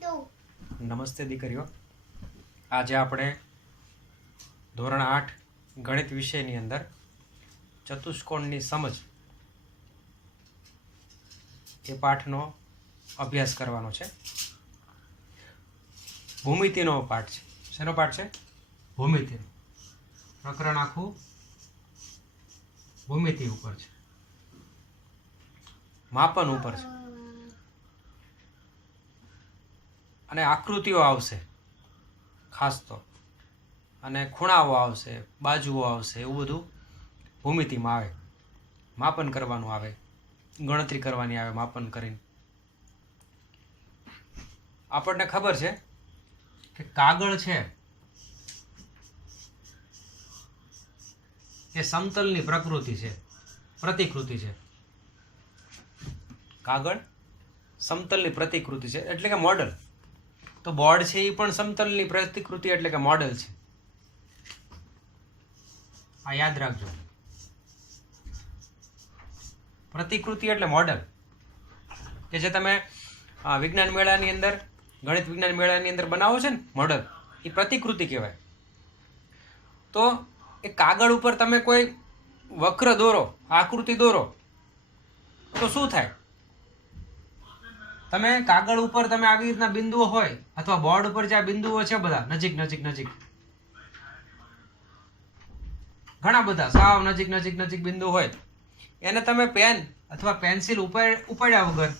નમસ્તે દીકરીઓ. આજે આપણે ધોરણ 8 ગણિત વિષયની અંદર ચતુષ્કોણની સમજ એ પાઠનો અભ્યાસ કરવાનો છે. ભૂમિતિનો પાઠ છે. શેનો પાઠ છે? ભૂમિતિનો. પ્રકરણ આખું ભૂમિતિ ઉપર છે, માપન ઉપર છે, અને આકૃતિઓ આવશે ખાસ તો, અને ખૂણાઓ આવશે, બાજુઓ આવશે, એવું બધું ભૂમિતિમાં આવે. માપન કરવાનું આવે, ગણતરી કરવાની આવે. માપન કરીને આપણને ખબર છે કે કાગળ છે એ સમતલની પ્રકૃતિ છે, પ્રતિકૃતિ છે. કાગળ સમતલની પ્રતિકૃતિ છે, એટલે કે મોડલ. તો બોર્ડ છે એ પણ સમતલની પ્રતિકૃતિ એટલે કે મોડેલ છે. આ યાદ રાખજો. પ્રતિકૃતિ એટલે મોડેલ, કે જે તમે વિજ્ઞાન મેળાની અંદર, ગણિત વિજ્ઞાન મેળાની અંદર બનાવો છે ને મોડેલ, એ પ્રતિકૃતિ કહેવાય. તો એ કાગળ ઉપર તમે કોઈ વક્ર દોરો, આકૃતિ દોરો, તો શું થાય? તમે કાગળ ઉપર તમે આવી રીતના બિંદુઓ હોય, અથવા બોર્ડ ઉપર જે આ બિંદુઓ છે બધા નજીક નજીક નજીક, ઘણા બધા સાવ નજીક નજીક નજીક બિંદુ હોય, એને તમે પેન અથવા પેન્સિલ ઉપાડ્યા વગર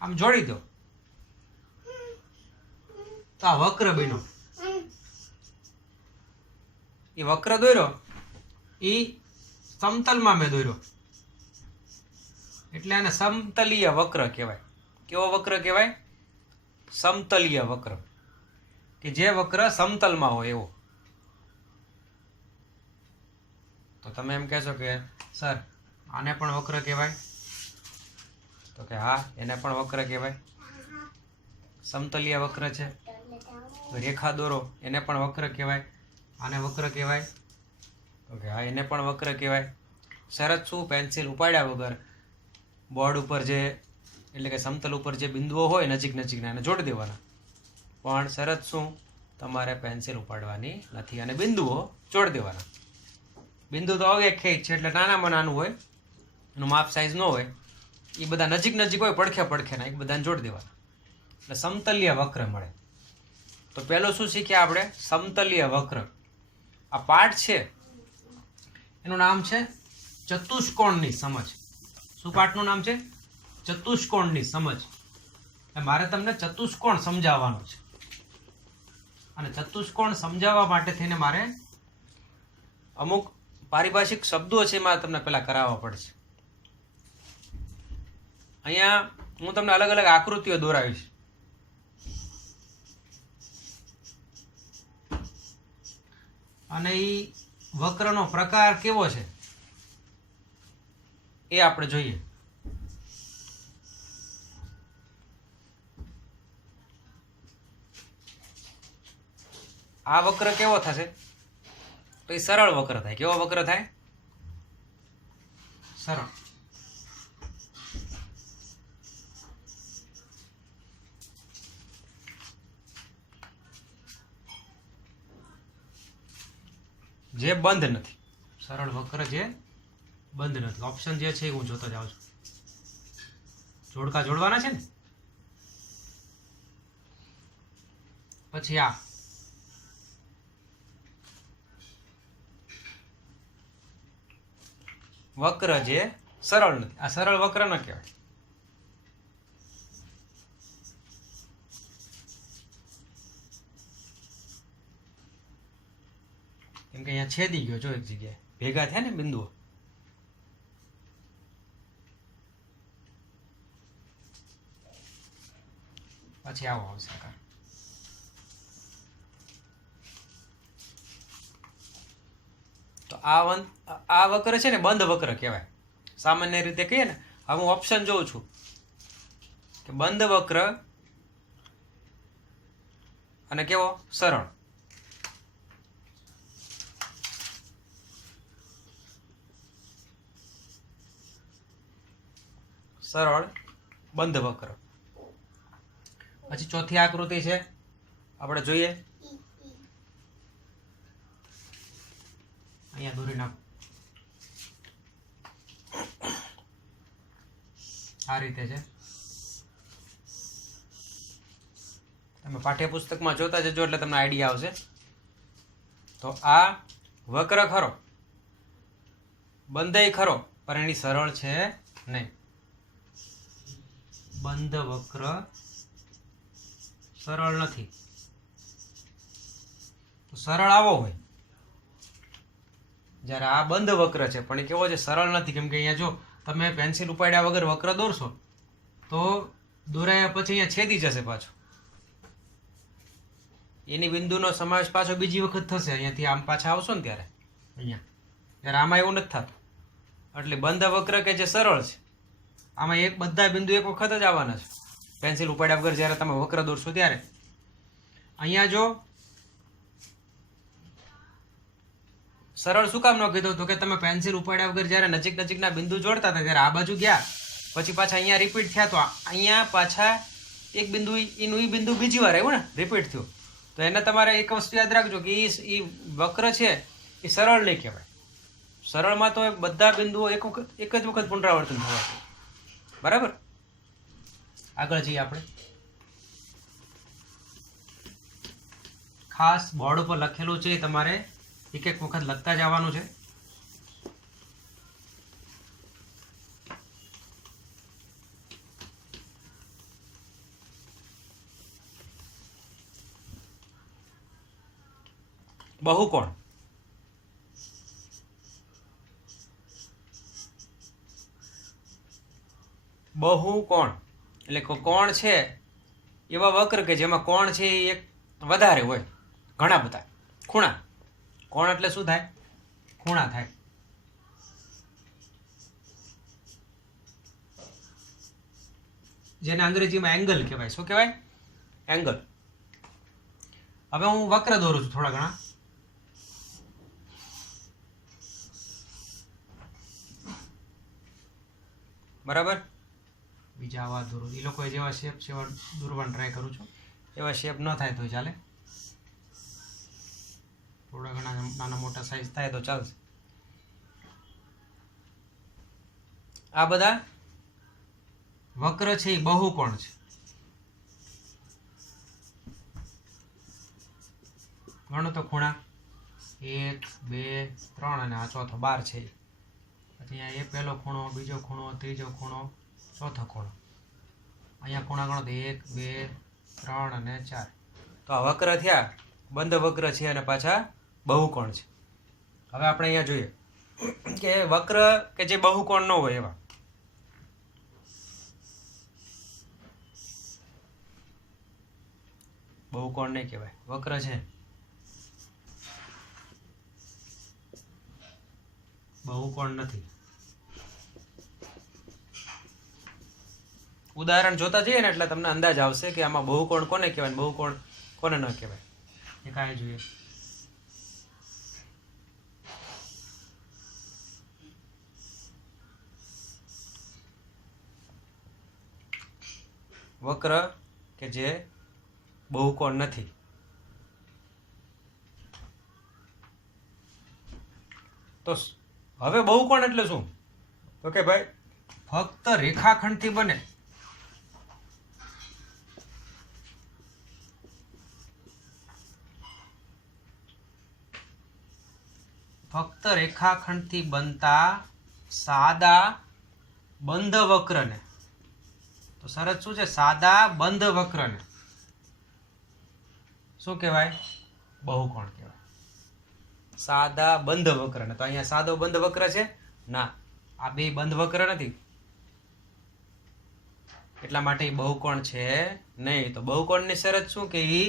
આમ જોડી દો તો આ વક્ર બન્યો. એ વક્ર દોર્યો એ સમતલમાં મેં દોર્યો, એટલે આને સમતલીય વક્ર કહેવાય. કેવો વક્ર કહેવાય? સમતલીય વક્ર, કે જે વક્ર સમતલમાં હોય એવો. તો તમે એમ કહેશો કે સર આને પણ વક્ર કહેવાય? તો કે હા, એને પણ વક્ર કહેવાય. સમતલીય વક્ર છે. રેખા દોરો, એને પણ વક્ર કહેવાય. આને વક્ર કહેવાય? તો કે હા, એને પણ વક્ર કહેવાય. શરત શું? પેન્સિલ ઉપાડ્યા વગર બોર્ડ ઉપર જે, એટલે કે સમતલ ઉપર જે બિંદુઓ હોય નજીક નજીકના, એને જોડી દેવાના. પણ શરત શું? તમારે પેન્સિલ ઉપાડવાની નથી અને બિંદુઓ જોડી દેવાના. બિંદુ તો અવ્યાખ્યાયિત છે, એટલે નાનામાં નાનું હોય, એનું માપ સાઈઝ ન હોય, એ બધા નજીક નજીક હોય, પડખે પડખેના, એ બધાને જોડી દેવાના, એટલે સમતલીય વક્ર મળે. તો પહેલું શું શીખ્યા આપણે? સમતલીય વક્ર. આ પાઠ છે એનું નામ છે ચતુષ્કોણની સમજ. શું પાઠનું નામ છે? ચતુષ્કોણની સમજ. મારે તમને ચતુષ્કોણ સમજાવવાનું છે, અને ચતુષ્કોણ સમજાવવા માટે થઈને મારે અમુક પારિભાષિક શબ્દો છે એમાં તમને પહેલા કરાવવા પડશે. અહીંયા હું તમને અલગ અલગ આકૃતિઓ દોરાવીશ. અને એ વક્રનો પ્રકાર કેવો છે એ આપણે જોઈએ. આ વક્ર કેવો થશે? તો એ સરળ વક્ર થાય. કેવો વક્ર થાય? સરળ. જે બંધ નથી. સરળ વક્ર જે બંધ નથી. ઓપ્શન જે છે એ હું જોતો જાઉં છું. જોડકા જોડવાના છે ને. પછી આ વક્ર જે સરળ નથી. આ સરળ વક્ર ન કહેવાય. કેમ કે અહીંયા છેદી ગયો, જો એક જગ્યાએ ભેગા થયા ને બિંદુઓ. પછી આવો આવશે આકાર. તો આ વક્ર છે ને બંધ વક્ર કહેવાય. સામાન્ય રીતે કહીએ ને, હવે હું ઓપ્શન જોઉં છું કે બંધ વક્ર અને કેવો? સરળ. સરળ બંધ વક્ર. પછી ચોથી આકૃતિ છે, આપણે જોઈએ. અહીંયા દોરી નાખો. આ રીતે છે. તમે પાઠ્યપુસ્તકમાં જોતા જજો એટલે તમને આઈડિયા આવશે. તો આ વક્ર ખરો, બંધ ખરો, પણ એની સરળ છે નહીં. બંધ વક્ર સરળ નથી. તો સરળ આવો હોય જ્યારે આ બંધ વક્ર છે, પણ એ કેવો છે? સરળ નથી. કેમ કે અહીંયા જો તમે પેન્સિલ ઉપાડ્યા વગર વક્ર દોરશો તો દોરાયા પછી અહીંયા છેદી જશે પાછો. એની બિંદુનો સમાવેશ પાછો બીજી વખત થશે. અહીંયાથી આમ પાછા આવશો ને ત્યારે ત્યારે આમાં એવું નથી થતું. એટલે બંધ વક્ર કે જે સરળ છે, આમાં એક બધા બિંદુ એક વખત જ આવવાના છે. પેન્સિલ ઉપાડ્યા વગર જ્યારે તમે વક્ર દોરશો ત્યારે. અહીંયા જો સરળ શું કામ ન કીધું? તો કે તમે પેન્સિલ ઉપાડ્યા વગર જ્યારે નજીકના બિંદુ જોડતા હતા ત્યારે આ બાજુ ગયા, પછી પાછા અહીંયા રિપીટ થયા, તો અહીંયા પાછા એક બિંદુ એનું એ બિંદુ બીજી વાર આવ્યું ને, રિપીટ થયું. તો એને તમારે એક વસ્તુ યાદ રાખજો કે એ વક્ર છે એ સરળ નહીં કહેવાય. સરળમાં તો બધા બિંદુઓ એક જ વખત પુનરાવર્તન થવા. બરાબર? આગળ જઈએ આપણે. ખાસ બોર્ડ ઉપર લખેલું છે, તમારે એક વખત લખતા જવાનું છે. બહુકોણ. બહુકોણ એટલે કોણ છે એવા વક્ર કે જેમાં કોણ છે એ એક વધારે હોય, ઘણા બધા ખૂણા. કોણ એટલે શું થાય? ખૂણા થાય. જેને અંગ્રેજીમાં એંગલ કહેવાય. શું કહેવાય? એંગલ. હવે હું વક્ર દોરું છું થોડા ઘણા. બરાબર? બીજા આવા દોરું. એ લોકોએ જેવા શેપ છે એવા દોરવાનો ટ્રાય કરું છું. એવા શેપ ન થાય તો ચાલે. થોડા ઘણા નાના મોટા સાઈઝ થાય તો ચાલશે. આ બધા વક્ર છે એ બહુકોણ છે. ગણો તો ખૂણા 1 2 3 અને આ ચોથો 12 છે. પછી અહીંયા એ પહેલો ખૂણો, બીજો ખૂણો, ત્રીજો ખૂણો, ચોથો ખૂણો. અહીંયા ખૂણા ગણો તો 1 2 3 અને 4. તો આ વક્ર થયા, બંધ વક્ર છે અને પાછા બહુકોણ છે. હવે આપણે અહીંયા જોઈએ કે વક્ર કે જે બહુકોણ ન હોય એવા. બહુકોણ નહીં કહેવાય, વક્ર છે. બહુકોણ નથી. ઉદાહરણ જોતા જઈએ ને એટલે તમને અંદાજ આવશે કે આમાં બહુકોણ કોને કહેવાય, બહુકોણ કોને ન કહેવાય. એ કાંઈ જોઈએ. વક્ર કે જે બહુકોણ નથી. તો હવે બહુકોણ એટલે શું? તો કે ભાઈ ફક્ત રેખાખંડથી બને. ફક્ત રેખાખંડથી બનતા સાદા બંધ વક્રને. તો શરત શું છે? સાદા બંધ વક્રને શું કહેવાય? બહુકોણ કહેવાય. સાદા બંધ વક્રને. તો અહીંયા સાદો બંધ વક્ર છે ના, આ બે બંધ વક્ર નથી, એટલા માટે બહુકોણ છે નહીં. તો બહુકોણની શરત શું કે એ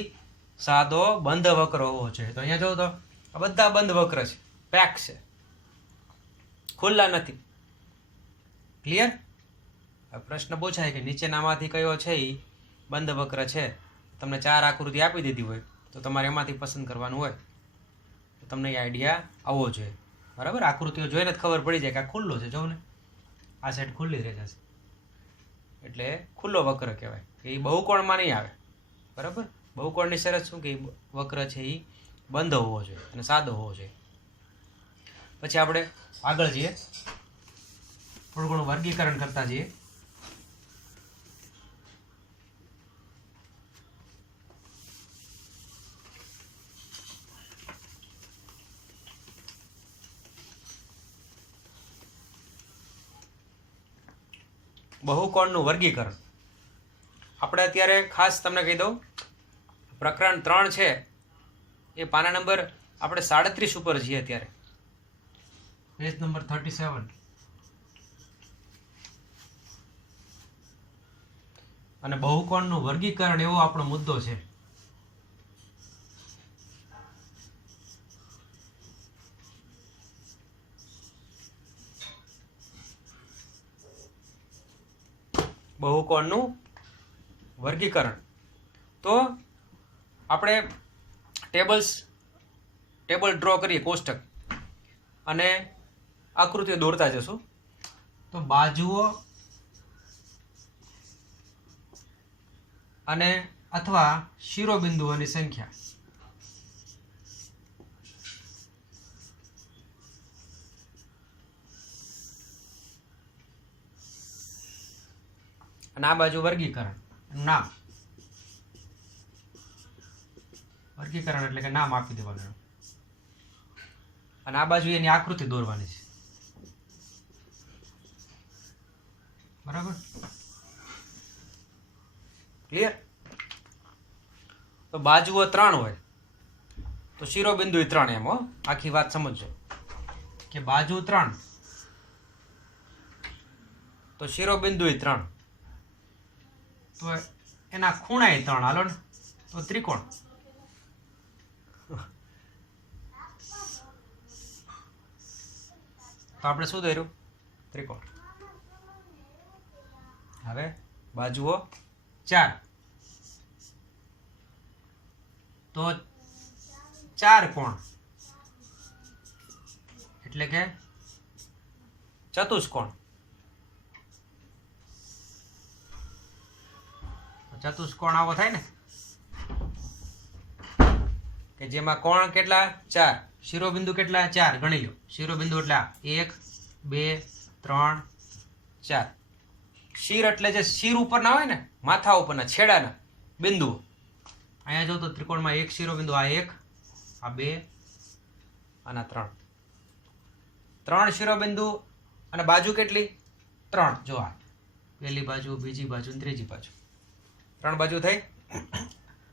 સાદો બંધ વક્ર હોવો જોઈએ. તો અહીંયા જોવો તો આ બધા બંધ વક્ર છે, પેક છે, ખુલ્લા નથી. ક્લિયર? પ્રશ્ન પૂછાય કે નીચેનામાંથી કયો છે એ બંધ વક્ર છે. તમને 4 આકૃતિ આપી દીધી હોય તો તમારે એમાંથી પસંદ કરવાનું હોય. તો તમને એ આઈડિયા આવવો જોઈએ. બરાબર? આકૃતિઓ જોઈને જ ખબર પડી જાય કે આ ખુલ્લો છે. જોઉં ને, આ સાઈડ ખુલ્લી રહી જશે એટલે ખુલ્લો વક્ર કહેવાય. એ બહુકોણમાં નહીં આવે. બરાબર. બહુકોણની શરત શું કે વક્ર છે એ બંધ હોવો જોઈએ અને સાદો હોવો જોઈએ. પછી આપણે આગળ જઈએ, થોડું ઘણું વર્ગીકરણ કરતા જઈએ. બહુકોણનું વર્ગીકરણ આપણે અત્યારે ખાસ તમને કહી દઉં, પ્રકરણ 3 છે એ પાના નંબર આપણે 37 ઉપર છીએ અત્યારે, પેજ નંબર 37. અને બહુકોણનું વર્ગીકરણ એવો આપણો મુદ્દો છે. બહુકોણનું વર્ગીકરણ. તો આપણે ટેબલ ડ્રો કરીએ, કોષ્ટક, અને આકૃતિઓ દોરતા જશું. તો બાજુઓ અને અથવા શિરોબિંદુઓની સંખ્યા. અને આ બાજુ વર્ગીકરણ, નામ. વર્ગીકરણ એટલે કે નામ આપી દેવાનું. અને આ બાજુ એની આકૃતિ દોરવાની છે. બરાબર, ક્લિયર? તો બાજુઓ 3 હોય તો શિરોબિંદુ 3 એમ. આખી વાત સમજજો કે બાજુ 3 તો શિરોબિંદુ 3 તો એના ખૂણાય 3. હાલો ને, તો ત્રિકોણ. તો આપણે શું દોર્યું? ત્રિકોણ. હવે બાજુઓ 4 તો 4 કોણ એટલે કે ચતુષ્કોણ. ચતુષ્કોણ આવો થાય ને કે જેમાં કોણ કેટલા? 4. શિરોબિંદુ કેટલા? 4. ગણી લો. શિરોબિંદુ એટલે 1 2 3 4. શિર એટલે જે શિર ઉપરના હોય ને, માથા ઉપરના છેડાના બિંદુઓ. અહીંયા જો તો ત્રિકોણમાં 1 શિરોબિંદુ, આ 1, આ 2 અને 3. 3 શિરોબિંદુ અને બાજુ કેટલી? 3. જો આ પહેલી બાજુ, બીજી બાજુ અને ત્રીજી બાજુ. 3 બાજુ થઈ.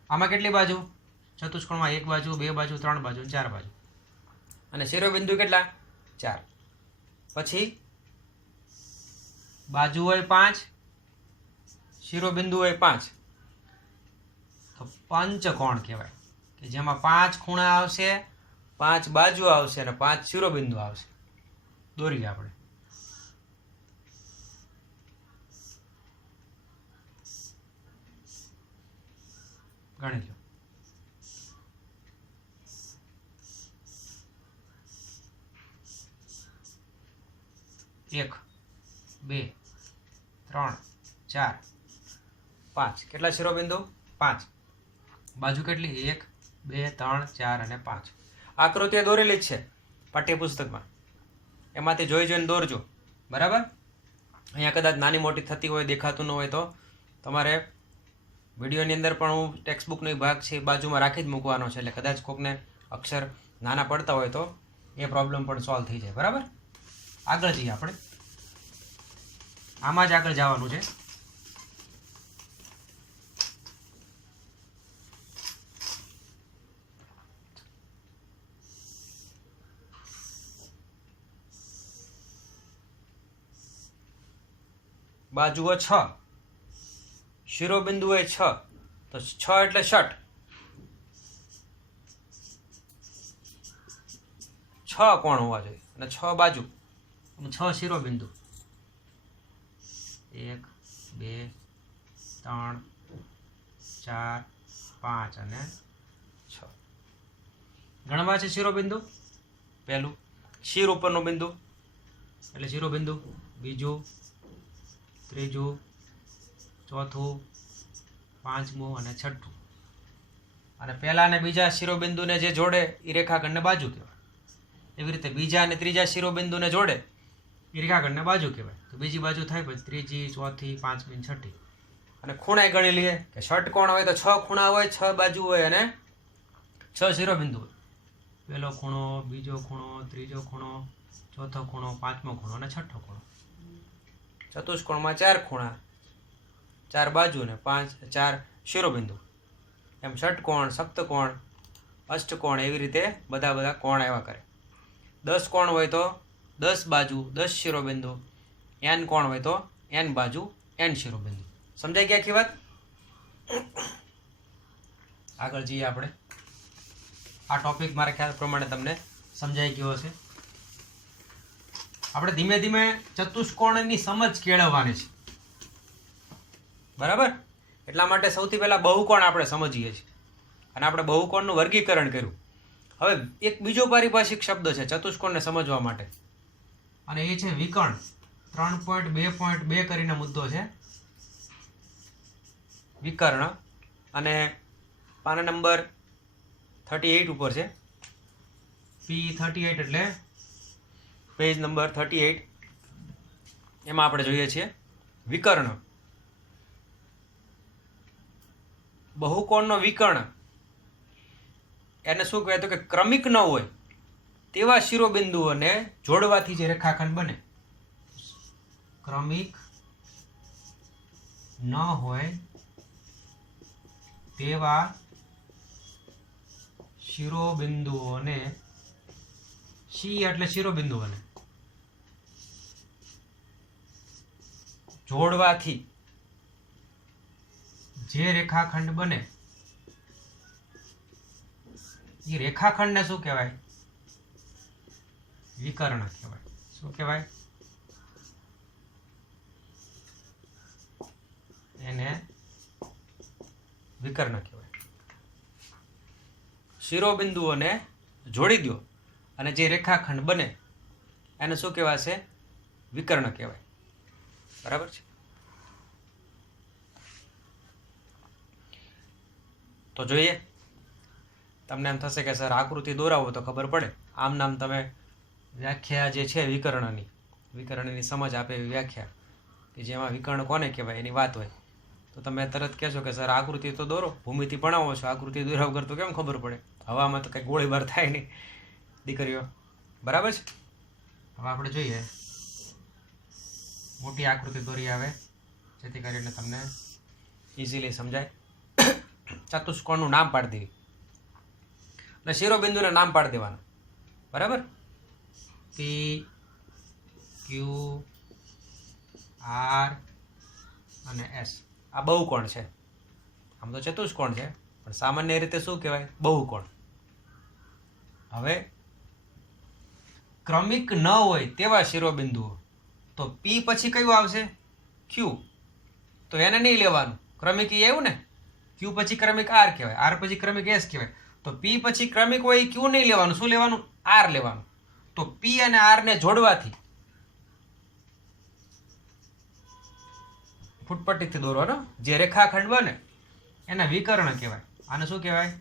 આમાં કેટલી બાજુ? ચતુષ્કોણમાં 1 બાજુ, 2 બાજુ, 3 બાજુ, 4 બાજુ. અને શિરોબિંદુ કેટલા? 4. પછી બાજુ હોય 5, શિરોબિંદુ હોય 5. તો પંચકોણ કહેવાય કે જેમાં 5 ખૂણા આવશે, 5 બાજુ આવશે અને 5 શિરોબિંદુ આવશે. દોરીએ આપણે. ગણી લો. 1 2 3 4 5. કેટલા શિરોબિંદુ? 5. બાજુ કેટલી? 1 2 3 4 અને 5. આકૃતિ દોરેલી જ છે પાઠ્યપુસ્તકમાં, એમાંથી જોઈને દોરજો. બરાબર. અહીંયા કદાચ નાની મોટી થતી હોય, દેખાતું ન હોય તો તમારે વિડીયોની અંદર પણ હું ટેક્સ્ટબુકનો ભાગ છે બાજુમાં રાખી જ મૂકવાનો છે, એટલે કદાચ કોકને અક્ષર નાના પડતા હોય તો એ પ્રોબ્લેમ પણ સોલ્વ થઈ જાય. બરાબર. આગળ જઈએ આપણે. આમાં જ આગળ જવાનું છે. બાજુઓ 6, શિરોબિંદુ હોય 6, તો 6 એટલે ષટ. 6 કોણ હોવા જોઈએ અને 6 બાજુ, 6 શિરોબિંદુ. 1 2 3 4 5 અને 6 ગણવા છે શિરોબિંદુ. પહેલું શિર ઉપરનું બિંદુ એટલે શિરોબિંદુ, બીજું, ત્રીજું, ચોથું, પાંચમું અને છઠ્ઠું. અને પહેલા અને બીજા શિરોબિંદુને જે જોડે એ રેખાખંડને બાજુ કહેવાય. એવી રીતે બીજા અને ત્રીજા શિરોબિંદુને જોડે એ રેખાખંડને બાજુ કહેવાય. તો બીજી બાજુ થાય પછી ત્રીજી, ચોથી, પાંચમી, છઠ્ઠી. અને ખૂણાય ગણી લઈએ કે ષટકોણ હોય તો 6 ખૂણા હોય, 6 બાજુ હોય અને 6 શિરોબિંદુ હોય. પહેલો ખૂણો, બીજો ખૂણો, ત્રીજો ખૂણો, ચોથો ખૂણો, પાંચમો ખૂણો અને છઠ્ઠો ખૂણો. ચતુષ્કોણમાં 4 ખૂણા, 4 બાજુ ને 4 શિરોબિંદુ. એમ ષટકોણ, સપ્તકોણ, અષ્ટકોણ એવી રીતે બધા કોણ આવ્યા કરે. 10 કોણ હોય તો 10 બાજુ, 10 શિરોબિંદુ. n કોણ હોય તો n બાજુ, n શિરોબિંદુ. સમજાઈ ગયા આખી વાત? આગળ જઈએ આપણે. આ ટોપિક મારા ખ્યાલ પ્રમાણે તમને સમજાઈ ગયો હશે. આપણે ધીમે ધીમે ચતુષ્કોણની સમજ કેળવવાની છે, બરાબર? એટલા માટે સૌથી પહેલા બહુકોણ આપણે સમજીએ છીએ અને આપણે બહુકોણનું વર્ગીકરણ કર્યું. હવે એક બીજો પારિભાષિક શબ્દ છે ચતુષ્કોણને સમજવા માટે, અને એ છે વિકર્ણ. 3.2.2 કરીને મુદ્દો છે વિકર્ણ, અને પાના નંબર 38 ઉપર છે. P38 એટલે પેજ નંબર 38. એમાં આપણે જોઈએ છીએ વિકર્ણ. બહુકોણનો વિકર્ણ એને શું કહેવાય? તો કે ક્રમિક ન હોય તેવા શિરોબિંદુઓને જોડવાથી જે રેખાખંડ બને. ક્રમિક ન હોય તેવા શિરોબિંદુઓને, શી એટલે શિરોબિંદુઓને જોડવાથી જે રેખાખંડ બને એ રેખાખંડને શું કહેવાય? વિકર્ણ કહેવાય. શું કહેવાય? એને વિકર્ણ કહેવાય. શિરોબિંદુઓને જોડી દો અને જે રેખાખંડ બને એને શું કહેવાશે? વિકર્ણ કહેવાય. બરાબર છે? તો જોઈએ. તમને એમ થશે કે સર આકૃતિ દોરાવો તો ખબર પડે. આમ નામ તમે વ્યાખ્યા જે છે વિકર્ણની સમજ આપે એવી વ્યાખ્યા કે જેમાં વિકર્ણ કોને કહેવાય એની વાત હોય, તો તમે તરત કહેશો કે સર આકૃતિ તો દોરો, ભૂમિતિ ભણાવો છો, આકૃતિ દોર્યા વગર તો કેમ ખબર પડે? હવામાં તો કંઈ ગોળીબાર થાય નહીં દીકરીઓ. બરાબર છે? હવે આપણે જોઈએ મોટી આકૃતિ દોરી આવે જેથી કરીને તમને ઇઝીલી સમજાય. ચતુષ્કોણનું નામ પાડી દેવી અને શિરોબિંદુને નામ પાડી દેવાના. બરાબર? P, Q, R અને S. આ બહુકોણ છે. આમ તો ચતુષ્કોણ છે પણ સામાન્ય રીતે શું કહેવાય? બહુકોણ. હવે ક્રમિક ન હોય તેવા શિરોબિંદુઓ, તો P પછી કયું આવશે? Q. તો એને નહીં લેવાનું. ક્રમિક એ આવ્યું ને, Q પછી ક્રમિક R કહેવાય, R પછી ક્રમિક S કહેવાય. તો P પછી ક્રમિક હોય એ Q નહીં લેવાનું. શું લેવાનું? R લેવાનું. તો P અને R ને જોડવાથી ફૂટપટ્ટીથી દોરવાનો જે રેખાખંડ બને એને વિકર્ણ કહેવાય. આને શું કહેવાય?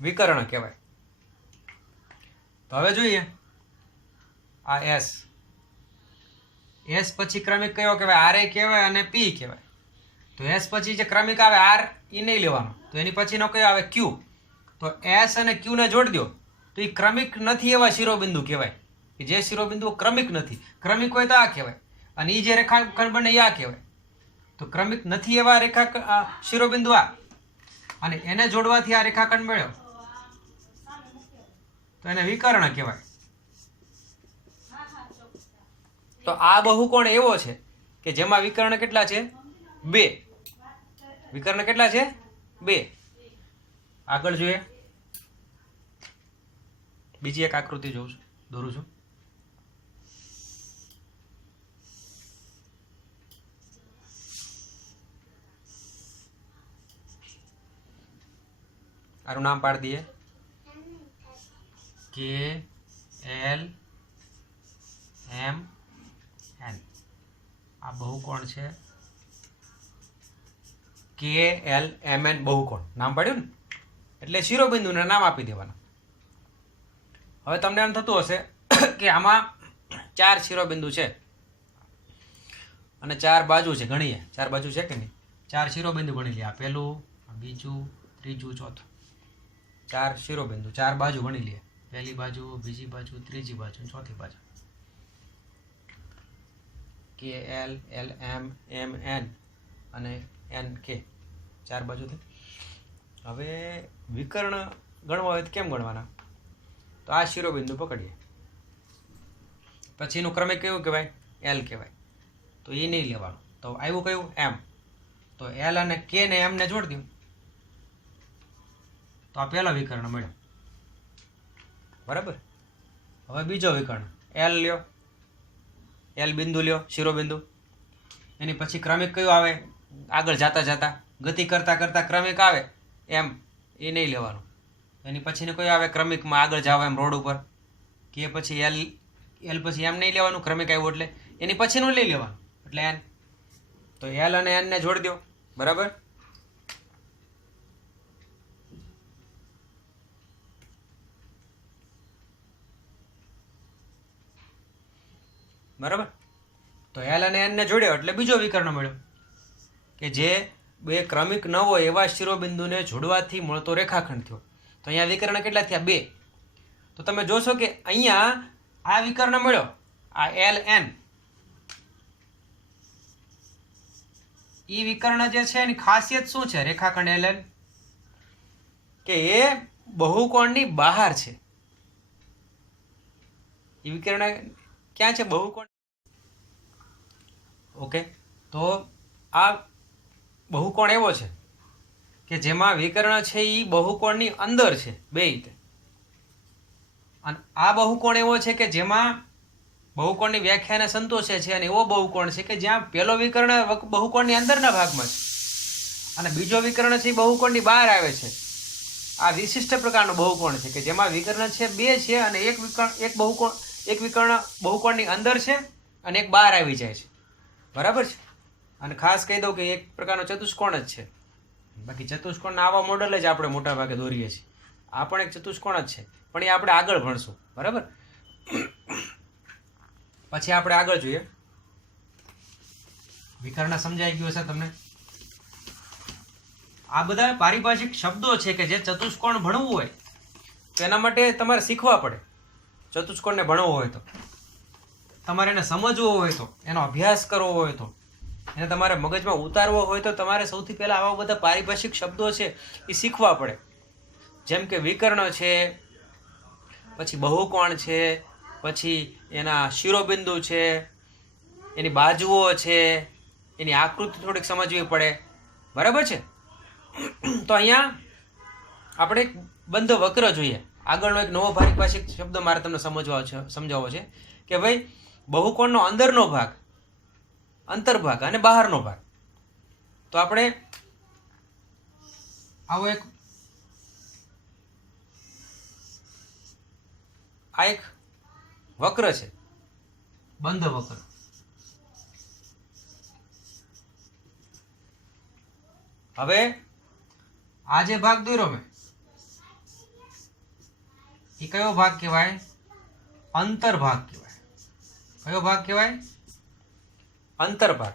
વિકર્ણ કહેવાય. તો હવે જોઈએ આ S. S પછી ક્રમિક કયો કહેવાય? R કહેવાય અને P કહેવાય. તો S પછી જે ક્રમિક આવે R એ નહીં લેવાનો. તો એની પછીનો કયો આવે? Q. તો S અને Q ને જોડી દો તો એ ક્રમિક નથી એવા શિરોબિંદુ કહેવાય. કે જે શિરોબિંદુ ક્રમિક નથી. ક્રમિક હોય તો આ કહેવાય અને એ જે રેખાખંડ બને એ આ કહેવાય. તો ક્રમિક નથી એવા શિરોબિંદુ આ, અને એને જોડવાથી આ રેખાખંડ મળ્યો તો એને વિકર્ણ કહેવાય. તો આ બહુકોણ એવો છે કે જેમાં વિકર્ણ કેટલા છે? 2. વિકર્ણ કેટલા છે? 2. આગળ જોઈએ. બીજી એક આકૃતિ દોરું છું. આનું નામ પાડી દઈએ KLMN. આ બહુકોણ છે KLMN બહુકોણ નામ પાડ્યું ને, એટલે શિરોબિંદુને નામ આપી દેવાના. હવે તમને એમ થતું હશે કે આમાં 4 શિરોબિંદુ છે અને 4 બાજુ છે. ગણીએ 4 બાજુ છે કે નહીં? 4 શિરોબિંદુ ગણી લઈએ. આ પહેલું, બીજું, ત્રીજું, ચોથું. 4 શિરોબિંદુ, 4 બાજુ ગણી લઈએ. પહેલી બાજુ, બીજી બાજુ, ત્રીજી બાજુ, ચોથી બાજુ. KLMN અને NK 4 બાજુથી. હવે વિકર્ણ ગણવા હોય તો કેમ ગણવાના? તો આ શિરોબિંદુ પકડીએ, પછી એનું ક્રમિક કયું કહેવાય? L કહેવાય. તો એ નહીં લેવાનું. તો આવ્યું કયું? M. તો L અને K ને M ને જોડી દઉં તો આ પહેલો વિકર્ણ મળ્યો. બરાબર. હવે બીજો વિકર્ણ L લ્યો, L બિંદુ લ્યો, શિરોબિંદુ. એની પછી ક્રમિક કયું આવે? આગળ જતા ગતિ કરતા ક્રમિક આવે એમ, એ નહીં લેવાનું. એની પછીનું કયું આવે ક્રમિકમાં આગળ જાવ એમ રોડ ઉપર? કે પછી L પછી એમ નહીં લેવાનું, ક્રમિક આવ્યું એટલે. એની પછીનું લઈ લેવાનું એટલે N. તો L અને N ને જોડી દો. બરાબર. બરાબર. તો L અને N ને જોડ્યો એટલે બીજો વિકર્ણ મળ્યો કે જે બે ક્રમિક ન હોય એવા શિરોબિંદુને જોડવાથી મળતો રેખાખંડ થયો. તો અહીંયા વિકર્ણ કેટલા થયા? 2. તો તમે જોશો કે અહીંયા આ વિકર્ણ મળ્યો, આ LN. એ વિકર્ણ જે છે એની ખાસિયત શું છે? રેખાખંડ LN કે એ બહુકોણની બહાર છે. એ વિકર્ણ ક્યાં છે? બહુકોણ. ઓકે. તો આ બહુકોણ એવો છે કે જેમાં વિકર્ણ છે એ બહુકોણની અંદર છે બે રીતે. અને આ બહુકોણ એવો છે કે જેમાં બહુકોણની વ્યાખ્યાને સંતોષે છે, અને એવો બહુકોણ છે કે જ્યાં પહેલો વિકર્ણ બહુકોણની અંદરના ભાગમાં છે અને બીજો વિકર્ણ છે એ બહુકોણની બહાર આવે છે. આ વિશિષ્ટ પ્રકારનું બહુકોણ છે કે જેમાં વિકર્ણ છે 2 છે અને એક વિકર્ણ બહુકોણની અંદર છે અને એક બહાર આવી જાય છે. બરાબર છે. અને ખાસ કહી દઉં કે એક પ્રકારનો ચતુષ્કોણ જ છે. બાકી ચતુષ્કોણના આવા મોડલ જ આપણે મોટા ભાગે દોરીએ છીએ. આ પણ એક ચતુષ્કોણ જ છે, પણ એ આપણે આગળ ભણશું. બરાબર. પછી આપણે આગળ જોઈએ. વિકર્ણ સમજાઈ ગયું હશે તમને? આ બધા પારિભાષિક શબ્દો છે કે જે ચતુષ્કોણ ભણવું હોય તો એના માટે તમારે શીખવા પડે. ચતુષ્કોણને ભણવું હોય તો, તમારે એને સમજવો હોય તો, એનો અભ્યાસ કરવો હોય તો, એને તમારે મગજમાં ઉતારવો હોય તો તમારે સૌથી પહેલાં આવા બધા પારિભાષિક શબ્દો છે એ શીખવા પડે. જેમ કે વિકર્ણ છે, પછી બહુકોણ છે, પછી એના શિરોબિંદુ છે, એની બાજુઓ છે, એની આકૃતિ થોડીક સમજવી પડે. બરાબર છે. તો અહીંયા આપણે એક બંધ વક્ર જોઈએ. આગળનો એક નવો પારિભાષિક શબ્દ મારે તમને સમજાવવો છે કે ભાઈ બહુકોણનો અંદરનો ભાગ, અંતર્ભાગ અને બહારનો ભાગ. તો આપણે આવો એક વક્ર છે, બંધ વક્ર. હવે આ જે ભાગ દોર્યો મેં એ કયો ભાગ કહેવાય? અંતર્ભાગ કહેવાય. કયો ભાગ કહેવાય? અંતર્ભાગ.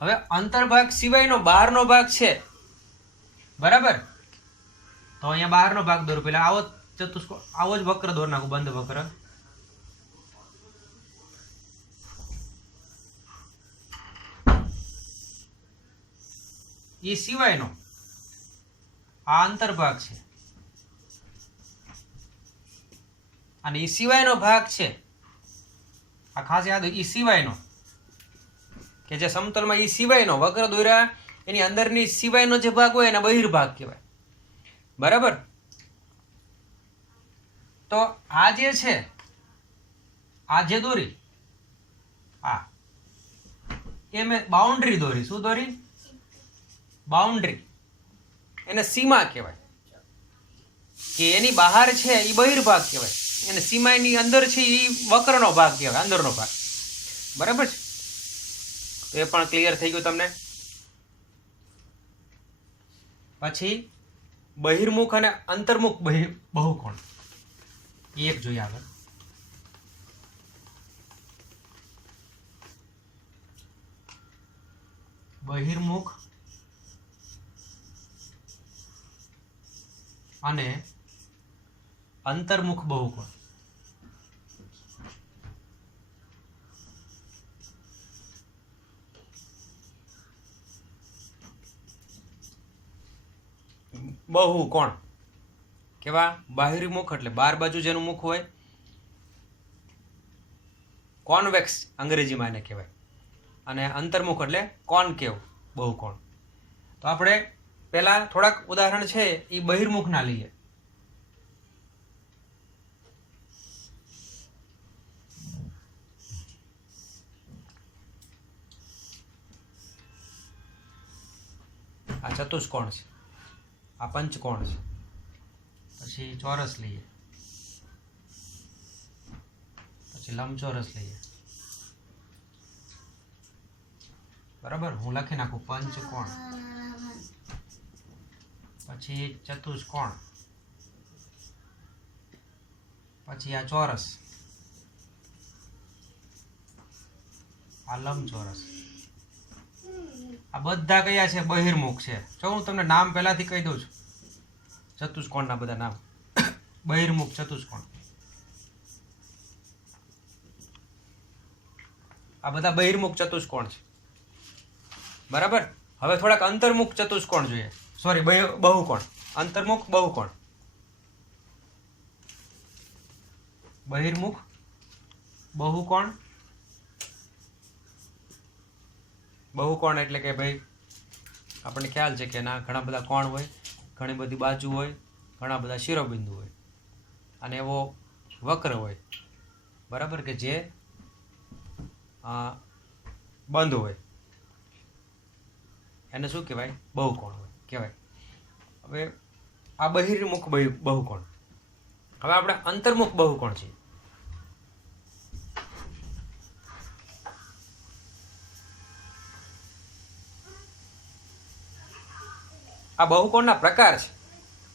હવે અંતર્ભાગ સિવાયનો બહારનો ભાગ છે. બરાબર. તો અહીંયા બહારનો ભાગ દોરું. પેલા આવો ચતુષ્કોણ, આવો જ વક્ર દોર નાખું, બંધ વક્ર. એ સિવાયનો આ અંતર્ભાગ છે અને એ સિવાયનો ભાગ છે. આ ખાસ યાદ હોય, એ સિવાયનો કે જે સમતલમાં એ સિવાયનો વક્ર દોર્યા એની અંદરની સિવાયનો જે ભાગ હોય એને બહિર્ભાગ કહેવાય. બરાબર. તો આ જે છે, આ જે દોરી, આ એ મેં બાઉન્ડ્રી દોરી. શું દોરી? બાઉન્ડ્રી. એને સીમા કહેવાય કે એની બહાર છે એ બહિર્ભાગ કહેવાય, અને સીમાની અંદર છે એ વક્રનો ભાગ કહેવાય, અંદરનો ભાગ. બરાબર છે. તો એ પણ ક્લિયર થઈ ગયું તમને. પછી બહિર્મુખ અને અંતર્મુખ બહુકોણ, એ એક જોઈએ આગળ. બહિર્મુખ અને અંતર્મુખ બહુકોણ. બહુકોણ કેવા? બાહિર્મુખ એટલે બાર બાજુ જેનું મુખ હોય, કોન્વેક્સ અંગ્રેજીમાં એને કહેવાય, અને અંતર્મુખ એટલે કોનકેવ બહુકોણ. તો આપણે પહેલા થોડાક ઉદાહરણ છે એ બહિર્મુખના લઈએ. આ ચતુષ્કોણ છે, આ પંચકોણ છે, પછી ચોરસ લઈએ, પછી લંબચોરસ લઈએ. બરાબર, હું લખી નાખું પંચકોણ, પછી ચતુષ્કોણ, પછી આ ચોરસ, આ લંબચોરસ. આ બધા કયા છે? બહિર્મુખ છે. જો હું તમને નામ પહેલાથી કહી દઉં છું, ચતુષ્કોણના બધા નામ. બહિર્મુખ ચતુષ્કોણ, આ બધા બહિર્મુખ ચતુષ્કોણ છે. બરાબર. હવે થોડાક અંતર્મુખ ચતુષ્કોણ જોઈએ, સોરી બહુકોણ. અંતર્મુખ બહુકોણ. બહિર્મુખ બહુકોણ. બહુકોણ એટલે કે ભાઈ આપણને ખ્યાલ છે કે એના ઘણા બધા કોણ હોય, ઘણી બધી બાજુ હોય, ઘણા બધા શિરોબિંદુ હોય, અને એવો વક્ર હોય. બરાબર, કે જે બંધ હોય, એને શું કહેવાય? બહુકોણ હોય કહેવાય. હવે આ બહિર્મુખ બહુકોણ. હવે આપણે અંતર્મુખ બહુકોણ છીએ. આ બહુકોણના પ્રકાર છે,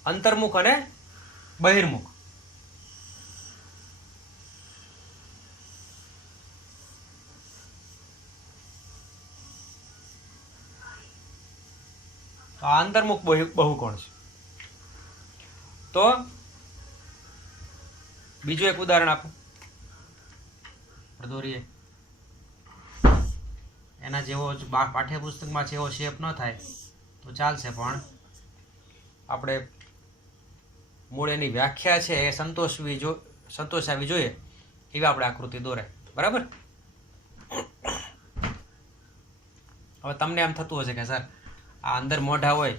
અંતર્મુખ અને બહિર્મુખ. તો આ અંતર્મુખ બહુકોણ છે. તો બીજું એક ઉદાહરણ આપો, દોરીએ. એના જેવો પાઠ્યપુસ્તકમાં છે એવો શેપ ન થાય તો ચાલશે, પણ આપણે મૂળ એની વ્યાખ્યા છે એ સંતોષાવી જોઈએ એવી આપણે આકૃતિ દોરાય. બરાબર. હવે તમને એમ થતું હશે કે સર આ અંદર મોઢા હોય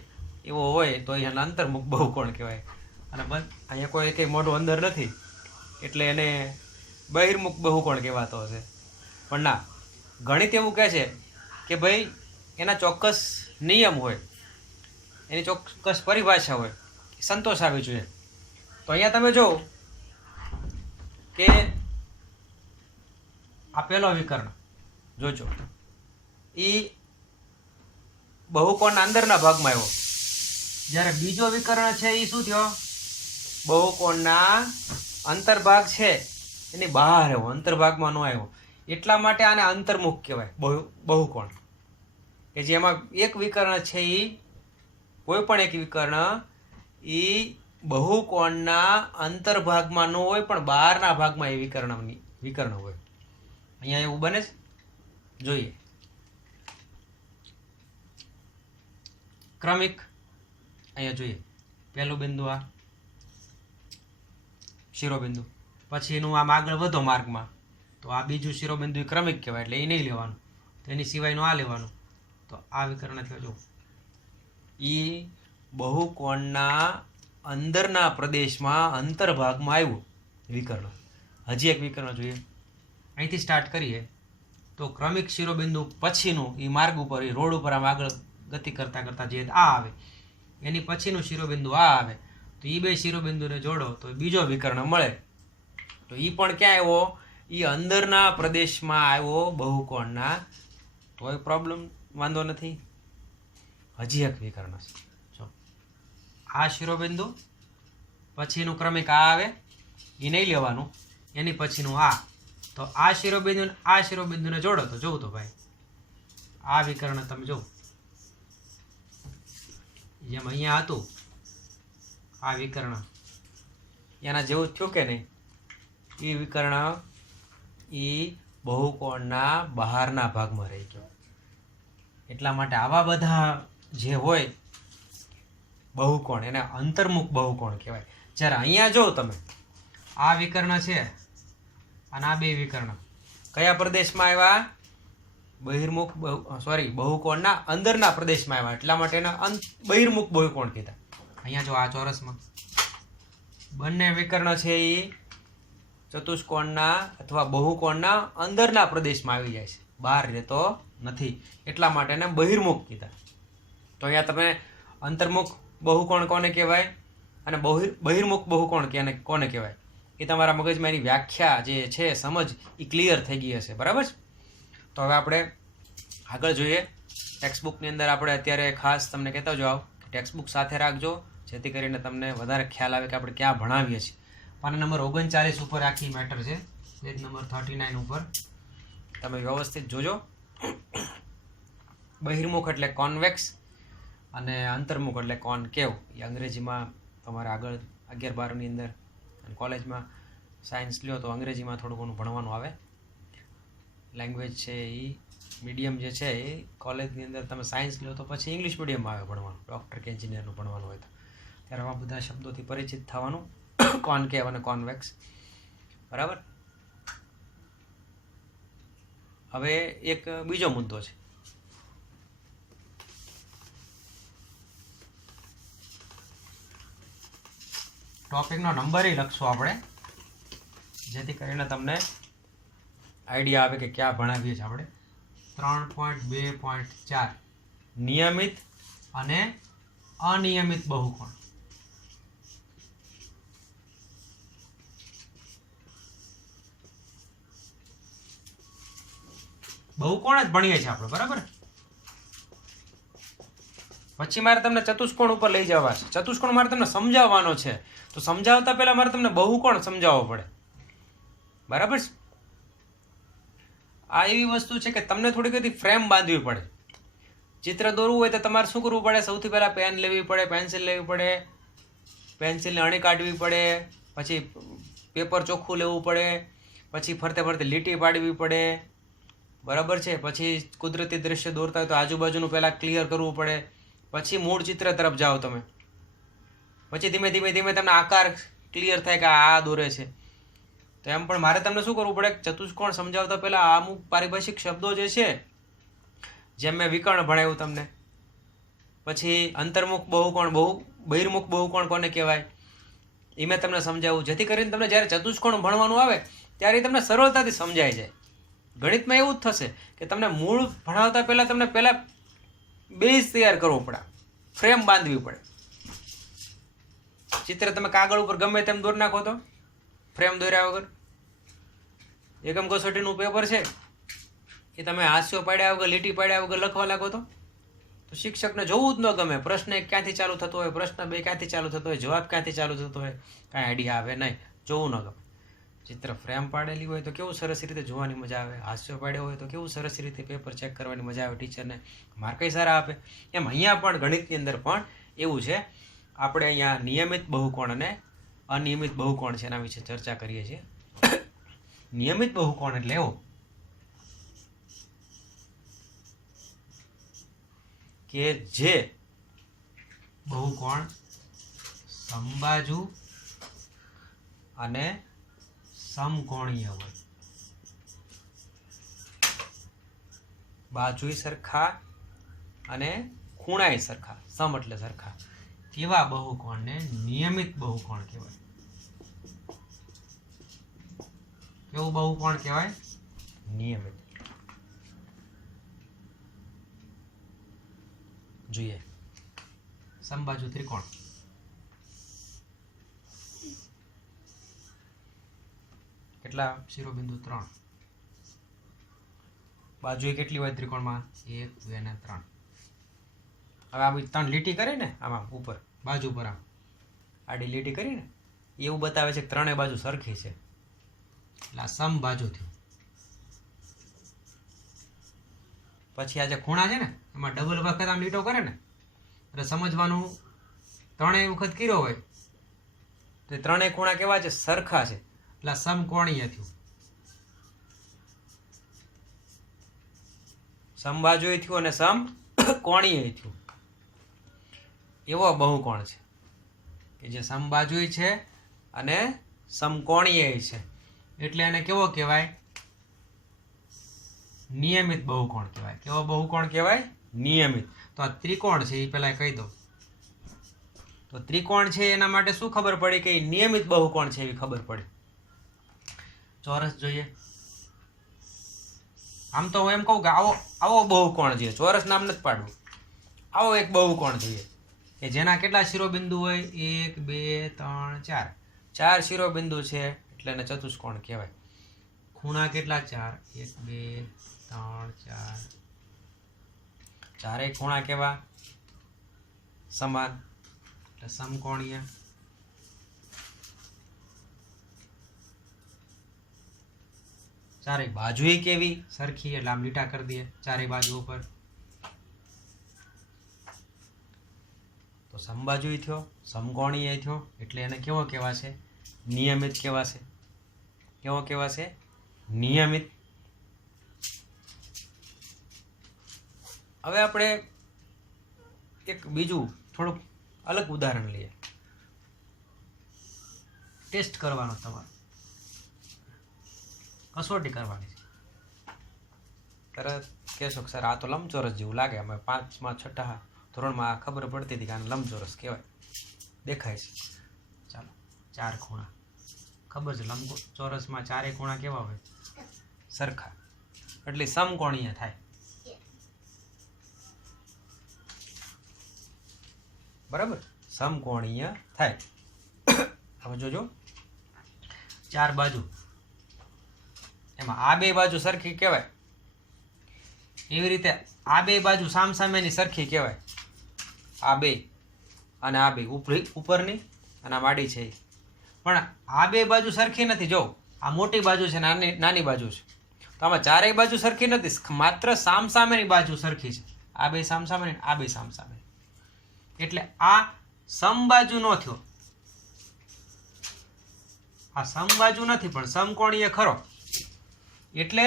એવો હોય તો એને અંતર્મુખ બહુકોણ કહેવાય, અને બસ અહીંયા કોઈ કંઈ મોઢું અંદર નથી એટલે એને બહિર્મુખ બહુકોણ કહેવાતો હશે. પણ ના, ગણિત એવું કહે છે કે ભાઈ એના ચોક્કસ નિયમ હોય, એની ચોક્કસ પરિભાષા હોય, સંતોષ આવી જોઈએ. તો અહીંયા તમે જો કે આ પહેલો વિકર્ણ જોજો, એ બહુકોણના અંદરના ભાગમાં આવ્યો, જ્યારે બીજો વિકર્ણ છે એ શું થયો? બહુકોણના અંતર્ભાગ છે એની બહાર આવ્યો, અંતર્ભાગમાં ન આવ્યો. એટલા માટે આને અંતર્મુખ કહેવાય, બહુકોણ. કે જેમાં એક વિકર્ણ છે એ કોઈ પણ એક વિકર્ણ એ બહુકોણના અંતર્ભાગમાં ન હોય પણ બહારના ભાગમાં એ વિકર્ણ હોય. અહીંયા એવું બને છે, જોઈએ. ક્રમિક અહીંયા જોઈએ, પહેલું બિંદુ આ શિરોબિંદુ, પછી એનું આમ આગળ વધો માર્ગમાં તો આ બીજું શિરોબિંદુ ક્રમિક કહેવાય, એટલે એ નહીં લેવાનું, તો એની સિવાયનું આ લેવાનું. તો આ વિકર્ણ થયો જો, એ બહુકોણના અંદરના પ્રદેશમાં અંતર્ભાગમાં આવ્યું વિકર્ણ. હજી એક વિકર્ણ જોઈએ, અહીંથી સ્ટાર્ટ કરીએ તો ક્રમિક શિરોબિંદુ પછીનું એ માર્ગ ઉપર, એ રોડ ઉપર આમ આગળ ગતિ કરતાં કરતાં જે આ આવે એની પછીનું શિરોબિંદુ આ આવે, તો એ બે શિરોબિંદુને જોડો તો બીજો વિકર્ણ મળે. તો એ પણ ક્યાં આવ્યો? એ અંદરના પ્રદેશમાં આવ્યો બહુકોણના. કોઈ પ્રોબ્લેમ, વાંધો નથી. હજી એક વિકર્ણ છે જો, આ શિરોબિંદુ, પછીનું ક્રમિક આ આવે, એ નહીં લેવાનું, એની પછીનું આ. તો આ શિરોબિંદુ આ શિરોબિંદુને જોડો તો જોવું તો ભાઈ આ વિકર્ણ તમે જો જેમ અહીંયા હતું આ વિકર્ણ એના જેવું થયું કે નહીં. એ વિકર્ણ એ બહુકોણના બહારના ભાગમાં રહી ગયો. એટલા માટે આવા બધા જે હોય બહુકોણ એને અંતર્મુખ બહુકોણ કહેવાય. જ્યારે અહીંયા જો તમે આ વિકર્ણ છે અને આ બે વિકર્ણ કયા પ્રદેશમાં આવ્યા? બહિર્મુખ બહુકોણના અંદરના પ્રદેશમાં આવ્યા. એટલા માટે એના બહિર્મુખ બહુકોણ કીધા. અહીંયા જો આ ચોરસમાં બંને વિકર્ણ છે એ ચતુષ્કોણના અથવા બહુકોણના અંદરના પ્રદેશમાં આવી જાય છે, બહાર રહેતો નથી. એટલા માટે એને બહિર્મુખ કીધા. તો અહીંયા તમે અંતર્મુખ બહુકોણ કોને કહેવાય અને બહિર્મુખ બહુકોણ કોને કહેવાય એ તમારા મગજમાં એની વ્યાખ્યા જે છે સમજ એ ક્લિયર થઈ ગઈ હશે. બરાબર છે? તો હવે આપણે આગળ જોઈએ. ટેક્સ્ટબુકની અંદર આપણે અત્યારે ખાસ તમને કહેતા જાઓ કે ટેક્સ્ટબુક સાથે રાખજો, જેથી કરીને તમને વધારે ખ્યાલ આવે કે આપણે ક્યાં ભણાવીએ છીએ. પાના નંબર 39 ઉપર આખી મેટર છે, પેજ નંબર 39 ઉપર તમે વ્યવસ્થિત જોજો. બહિર્મુખ એટલે કોન્વેક્સ અને અંતર્મુખ એટલે કોનકેવ. એ અંગ્રેજીમાં તમારે આગળ 11-12ની અંદર અને કોલેજમાં સાયન્સ લ્યો તો અંગ્રેજીમાં થોડું ઘણું ભણવાનું આવે. લેંગ્વેજ છે એ મીડિયમ જે છે એ કોલેજની અંદર તમે સાયન્સ લ્યો તો પછી ઇંગ્લિશ મીડિયમમાં આવે ભણવાનું. ડૉક્ટર કે એન્જિનિયરનું ભણવાનું હોય તો ત્યારે આવા બધા શબ્દોથી પરિચિત થવાનું. કોનકેવ અને કોન્વેક્સ. બરાબર. હવે એક બીજો મુદ્દો છે. ટોપિકનો નંબર લખશું આપણે, જેથી કરીને તમને આઈડિયા આવે કે ક્યાં ભણાવીએ છીએ આપણે. 3.2.4 નિયમિત અને અનિયમિત બહુકોણ. બહુકોણ જ ભણીએ છીએ આપણે. બરાબર. પછી મારે તમને ચતુષ્કોણ ઉપર લઈ જવા છે. ચતુષ્કોણ મારે તમને સમજાવવાનો છે, તો સમજાવતા પહેલા મારે તમને બહુકોણ સમજાવવો પડે. બરાબર છે? આ એવી વસ્તુ છે કે તમને થોડી બધી ફ્રેમ બાંધવી પડે. ચિત્ર દોરવું હોય તો તમારે શું કરવું પડે? સૌથી પહેલાં પેન લેવી પડે, પેન્સિલ લેવી પડે, પેન્સિલને અણી કાઢવી પડે, પછી પેપર ચોખ્ખું લેવું પડે, પછી ફરતે ફરતે લીટી પાડવી પડે. બરાબર છે? પછી કુદરતી દ્રશ્ય દોરતા હોય તો આજુબાજુનું પહેલાં ક્લિયર કરવું પડે, પછી મૂળ ચિત્ર તરફ જાઓ તમે, પછી ધીમે ધીમે ધીમે તમને આકાર ક્લિયર થાય કે આ દોરે છે. તો એમ પણ મારે તમને શું કરવું પડે? ચતુષ્કોણ સમજાવતા પહેલાં અમુક પારિભાષિક શબ્દો જે છે, જેમ મેં વિકર્ણ ભણાવ્યું તમને, પછી અંતર્મુખ બહુકોણ બહિર્મુખ બહુકોણ કોને કહેવાય એ મેં તમને સમજાવું, જેથી કરીને તમને જ્યારે ચતુષ્કોણ ભણવાનું આવે ત્યારે તમને સરળતાથી સમજાઈ જાય. ગણિતમાં એવું જ થશે કે તમને મૂળ ભણાવતા પહેલાં તમને પહેલાં બેઝ તૈયાર કરવો પડે, ફ્રેમ બાંધવી પડે. ચિત્ર તમે કાગળ ઉપર ગમે તેમ દોરી નાખો તો ફ્રેમ દોર્યા વગર, એકમ કસોટીનું પેપર છે એ તમે હાસ્યો પાડ્યા વગર, લીટી પાડ્યા વગર લખવા લાગો તો શિક્ષકને જોવું જ ન ગમે. પ્રશ્ન 1 ક્યાંથી ચાલુ થતો હોય, પ્રશ્ન 2 ક્યાંથી ચાલુ થતો હોય, જવાબ ક્યાંથી ચાલુ થતો હોય, કાંઈ આઈડિયા આવે નહીં, જોવું ન ગમે. ચિત્ર ફ્રેમ પાડેલી હોય તો કેવું સરસ રીતે જોવાની મજા આવે, હાસ્યો પાડ્યો હોય તો કેવું સરસ રીતે પેપર ચેક કરવાની મજા આવે, ટીચરને માર્કય સારા આપે. એમ અહીંયા પણ ગણિતની અંદર પણ એવું છે. આપણે અહીંયા નિયમિત બહુકોણ અને અનિયમિત બહુકોણ છે એના વિશે ચર્ચા કરીએ છીએ. નિયમિત બહુકોણ એટલે એવો કે જે બહુકોણ સમબાજુ અને સમકોણીય હોય. બાજુય સરખા અને ખૂણાય સરખા, સમ એટલે સરખા, એવા બહુકોણને નિયમિત બહુકોણ કહેવાય. કેવું બહુકોણ કહેવાય? નિયમિત. જોઈએ સમબાજુ ત્રિકોણ. કેટલા શિરોબિંદુ? 3. બાજુએ કેટલી હોય ત્રિકોણમાં? 1, 2 અને 3. હવે આ 3 લીટી કરે ને આમાં ઉપર બાજુ પર આમ આડી લીટી કરીને એવું બતાવે છે કે ત્રણેય બાજુ સરખી છે, એટલે આ સમબાજુ થયું. પછી આ જે ખૂણા છે ને એમાં ડબલ વખત આમ લીટો કરે ને એટલે સમજવાનું ત્રણેય વખત કર્યો હોય તો એ ત્રણેય ખૂણા કેવા છે? સરખા છે, એટલે સમકોણીય થયું. સમબાજુય થયું અને સમકોણીય થયું. એવો બહુકોણ છે કે જે સમબાજુય છે અને સમકોણીય છે, એટલે એને કેવો કહેવાય? નિયમિત બહુકોણ કહેવાય. કેવો બહુકોણ કહેવાય? નિયમિત. તો આ ત્રિકોણ છે એ પહેલા કહી દો. તો ત્રિકોણ છે એના માટે શું ખબર પડી કે નિયમિત બહુકોણ છે એવી ખબર પડી. ચોરસ જોઈએ. આમ તો હું એમ કહું કે આવો બહુકોણ જોઈએ, ચોરસ નામ નથી પાડવું. આવો એક બહુકોણ જોઈએ કે જેના કેટલા શિરોબિંદુ હોય? 1 2 3 4. 4 શિરોબિંદુ છે એટલે એને ચતુષ્કોણ કહેવાય. ખૂણા કેટલા? 4. 1 2 3 4. ચારેય ખૂણા કેવા? સમાન, એટલે સમકોણીય. ચારેય બાજુએ કેવી? સરખી, એટલે આમ લીટા કરી દઈએ ચારેય બાજુ ઉપર. તો સમબાજુય થયો, સમકોણીય થયો, એટલે એને કેવો કહેવાશે? નિયમિત કહેવાશે. કેવો કહેવાશે? નિયમિત. હવે આપણે એક બીજું થોડુંક અલગ ઉદાહરણ લઈએ. ટેસ્ટ કરવાનો તમારે, કસોટી કરવાની છે. તરત કહેશો કે સર આ તો લંબચોરસ જેવું લાગે. અમે 5મા 6ઠા ધોરણમાં ખબર પડતી હતી કે આને લંબચોરસ કહેવાય, દેખાય છે. ચાલો, 4 ખૂણા ખબર છે. લંબચોરસમાં ચારેય ખૂણા કેવા હોય? સરખા, એટલે સમકોણીય થાય. બરાબર, સમકોણીય થાય. હવે જોજો, 4 બાજુ, એમાં આ બે બાજુ સરખી કહેવાય. એવી રીતે આ બે બાજુ સામસામેની સરખી કહેવાય. આ બે અને આ બે ઉપરની અને આ માડી છે. પણ આ બે બાજુ સરખી નથી. જો આ મોટી બાજુ છે, નાની બાજુ છે. તો આમાં ચારેય બાજુ સરખી નથી, માત્ર સામસામેની બાજુ સરખી છે. આ બે સામસામે, આ બે સામસામે. એટલે આ સમબાજુ નો થયો. આ સમબાજુ નથી પણ સમકોણીય ખરો. એટલે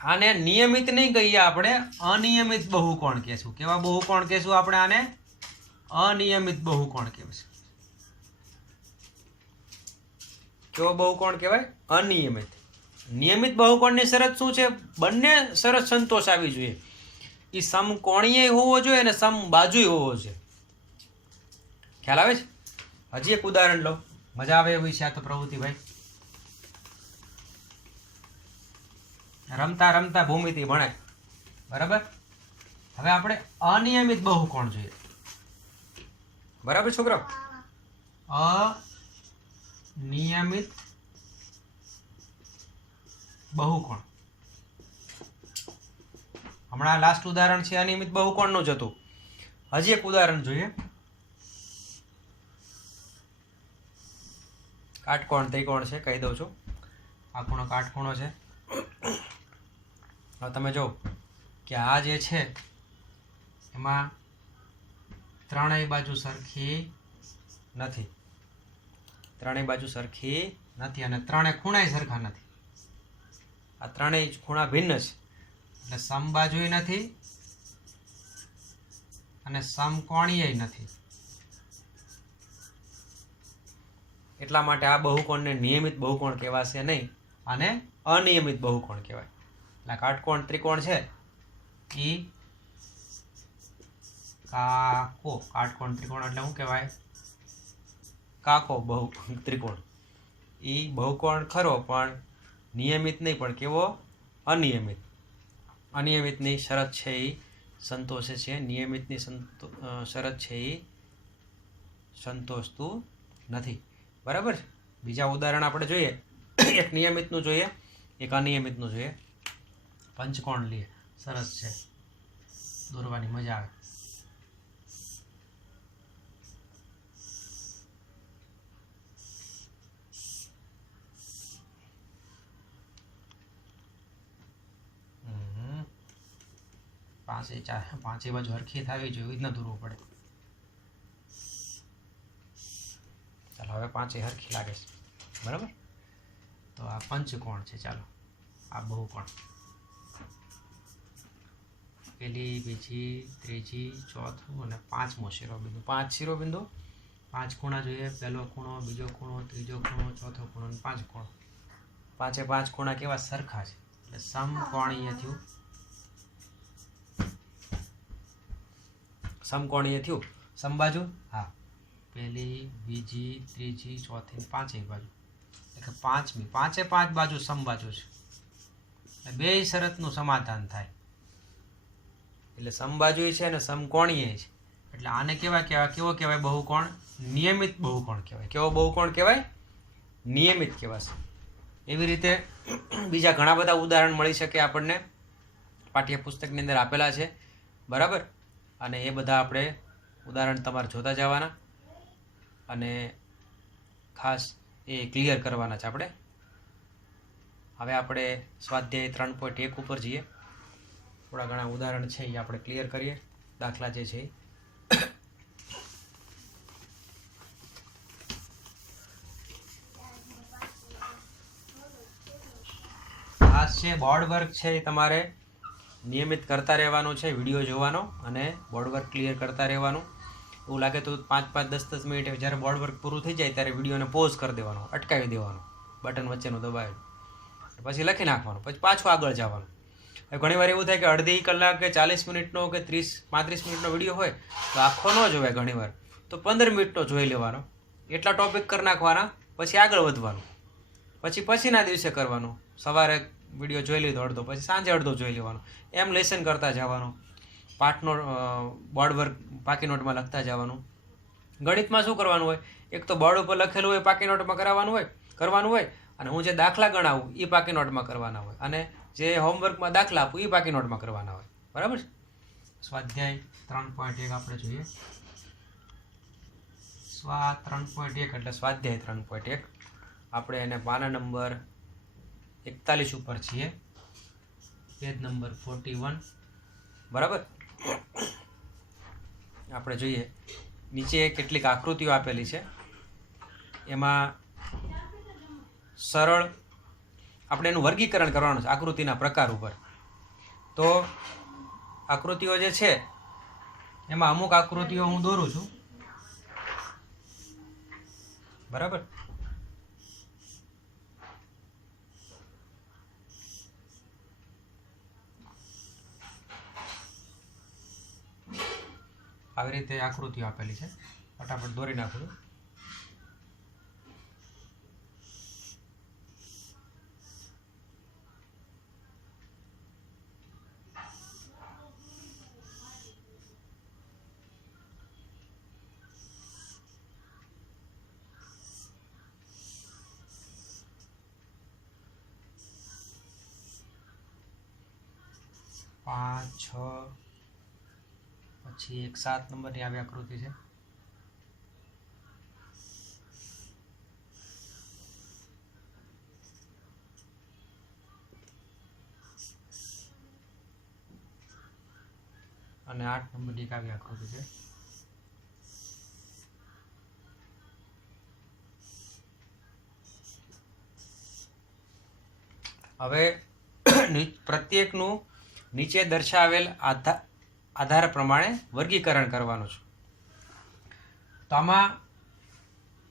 આને નિયમિત નહીં કહીએ, આપણે અનિયમિત બહુકોણ કહેશું. કેવા બહુકોણ કહેશું આપણે આને? અનિયમિત બહુકોણ કહેવાય. કેવો બહુકોણ કહેવાય? અનિયમિત. નિયમિત બહુકોણની શરત શું છે? બંને શરત સંતોષ આવી જોઈએ. એ સમકોણીય હોવો જોઈએ અને સમબાજુય હોવો જોઈએ. ખ્યાલ આવે છે? હજી એક ઉદાહરણ લો, મજા આવે એવી છે આ તો પ્રવૃત્તિ ભાઈ. રમતા રમતા ભૂમિતિ ભણાય. બરાબર. હવે આપણે અનિયમિત બહુકોણ જોઈએ. બરાબર છોકરાઓ? અનિયમિત બહુકોણ. હમણાં લાસ્ટ ઉદાહરણ છે અનિયમિત બહુકોણનું જ હતું. હજી એક ઉદાહરણ જોઈએ. કાટકોણ ત્રિકોણ છે, કહી દઉં છું. આ ખૂણો કાટખૂણો છે. હવે તમે જો કે આ જે છે એમાં ત્રણેય બાજુ સરખી નથી. ત્રણેય બાજુ સરખી નથી અને ત્રણેય ખૂણાય સરખા નથી. આ ત્રણેય ખૂણા ભિન્ન છે. એટલે સમબાજુય નથી અને સમકોણીય નથી. એટલા માટે આ બહુકોણને નિયમિત બહુકોણ કહેવાશે નહીં અને અનિયમિત બહુકોણ કહેવાય. એટલે કાટકોણ ત્રિકોણ છે એ કાકો. કાટકોણ ત્રિકોણ એટલે શું કહેવાય? કાકો ત્રિકોણ. એ બહુકોણ ખરો પણ નિયમિત નહીં, પણ કેવો? અનિયમિત. અનિયમિતની શરત છે એ સંતોષે છે, નિયમિતની શરત છે એ સંતોષતું નથી. બરાબર. બીજા ઉદાહરણ આપણે જોઈએ. એક નિયમિતનું જોઈએ, એક અનિયમિતનું જોઈએ. પંચકોણ લઈએ. સરસ છે, દોરવાની મજા આવે. પાંચે બાજુ હરખી થવી જોઈએ, જ ન દોરવું પડે. ચાલો હવે પાંચે હરખી લાગે છે, બરાબર. તો આ પંચકોણ છે. ચાલો આ બહુકોણ, પહેલી, બીજી, ત્રીજી, ચોથું અને પાંચમો શિરોબિંદુ. 5 શિરોબિંદુ, 5 ખૂણા જોઈએ. પહેલો ખૂણો, બીજો ખૂણો, ત્રીજો ખૂણો, ચોથો ખૂણો અને 5 ખૂણો. પાંચે 5 ખૂણા કેવા સરખા છે એટલે સમકોણીય થયું. સમકોણીય થયું. સમબાજુ, હા, પહેલી, બીજી, ત્રીજી, ચોથી, પાંચેય બાજુ એટલે પાંચમી. પાંચે 5 બાજુ સમબાજુ છે. બે શરતનું સમાધાન થાય એટલે સમબાજુ છે અને સમકોણીય છે. એટલે આને કેવો કહેવાય? બહુકોણ. નિયમિત બહુકોણ કહેવાય. કેવો બહુકોણ કહેવાય? નિયમિત કહેવાશે. એવી રીતે બીજા ઘણા બધા ઉદાહરણ મળી શકે આપણને, પાઠ્યપુસ્તકની અંદર આપેલા છે, બરાબર. અને એ બધા આપણે ઉદાહરણ તમારે જોતા જવાના અને ખાસ એ ક્લિયર કરવાના છે આપણે. હવે આપણે સ્વાધ્યાય 3.1 ઉપર જઈએ. થોડા ઘણા ઉદાહરણ છે એ આપણે ક્લિયર કરીએ. દાખલા જે છે ખાસ છે બોર્ડ વર્ક છે એ તમારે નિયમિત કરતા રહેવાનું છે, વિડીયો જોવાનો અને બોર્ડ વર્ક ક્લિયર કરતા રહેવાનું. એવું લાગે તો 5-5, 10-10 મિનિટ જ્યારે બોર્ડ વર્ક પૂરું થઈ જાય ત્યારે વિડીયોને પોઝ કરી દેવાનો, અટકાવી દેવાનો, બટન વચ્ચેનું દબાવી, પછી લખી નાખવાનું, પછી પાછું આગળ જવાનું. ઘણી વાર એવું થાય કે અડધી કલાક કે 40 મિનિટનો કે 30-35 મિનિટનો વિડીયો હોય તો આખો ન જોવાય. ઘણીવાર તો 15 મિનિટનો જોઈ લેવાનો, એટલા ટોપિક કરી નાખવાના, પછી આગળ વધવાનું, પછીના દિવસે કરવાનું. સવારે વિડીયો જોઈ લીધો અડધો, પછી સાંજે અડધો જોઈ લેવાનો, એમ લેસન કરતા જવાનું. પાઠનો બોર્ડ વર્ક પાકી નોટમાં લખતા જવાનું. ગણિતમાં શું કરવાનું હોય? એક તો બોર્ડ ઉપર લખેલું હોય પાકી નોટમાં કરવાનું હોય અને હું જે દાખલા ગણાવું એ પાકી નોટમાં કરવાના હોય અને જે હોમવર્કમાં દાખલા આપું એ પાકી નોટમાં કરવાના હોય, બરાબર. સ્વાધ્યાય 3.1 આપણે જોઈએ. 3.1 એટલે સ્વાધ્યાય 3.1. આપણે એને પાના નંબર 41 ઉપર છીએ, પેજ નંબર 41, બરાબર. આપણે જોઈએ નીચે કેટલીક આકૃતિઓ આપેલી છે. એમાં સરળ આપણે એનું વર્ગીકરણ કરવાનું છે આકૃતિના પ્રકાર ઉપર. તો આકૃતિઓ જે છે એમાં અમુક આકૃતિઓ હું દોરું છું, બરાબર. આવી રીતે આકૃતિઓ આપેલી છે, ફટાફટ દોરી નાખું. પાંચ, 6, પછી એક 7 નંબરની આવી આકૃતિ છે. અને 8 નંબરની એક આવી આકૃતિ છે. હવે પ્રત્યેકનું નીચે દર્શાવેલ આધાર પ્રમાણે વર્ગીકરણ કરવાનું છે. તો આમાં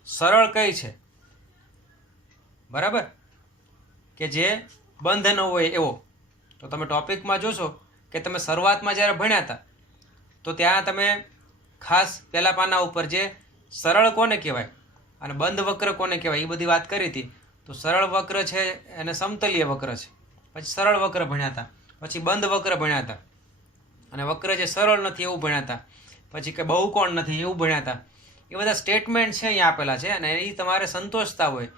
સરળ કઈ છે? બરાબર, કે જે બંધ ન હોય એવો. તો તમે ટોપિકમાં જોશો કે તમે શરૂઆતમાં જ્યારે ભણ્યા હતા તો ત્યાં તમે ખાસ પહેલા પાના ઉપર જે સરળ કોને કહેવાય અને બંધ વક્ર કોને કહેવાય એ બધી વાત કરી હતી. તો સરળ વક્ર છે એને સમતલીય વક્ર છે. પછી સરળ વક્ર ભણ્યા હતા, પછી બંધ વક્ર ભણ્યા હતા, અને વક્ર જે સરળ નથી એવું ભણ્યા હતા, પછી કે બહુકોણ નથી એવું ભણ્યા હતા. એ બધા સ્ટેટમેન્ટ છે અહીંયા આપેલા છે અને એ તમારે સંતોષતા હોય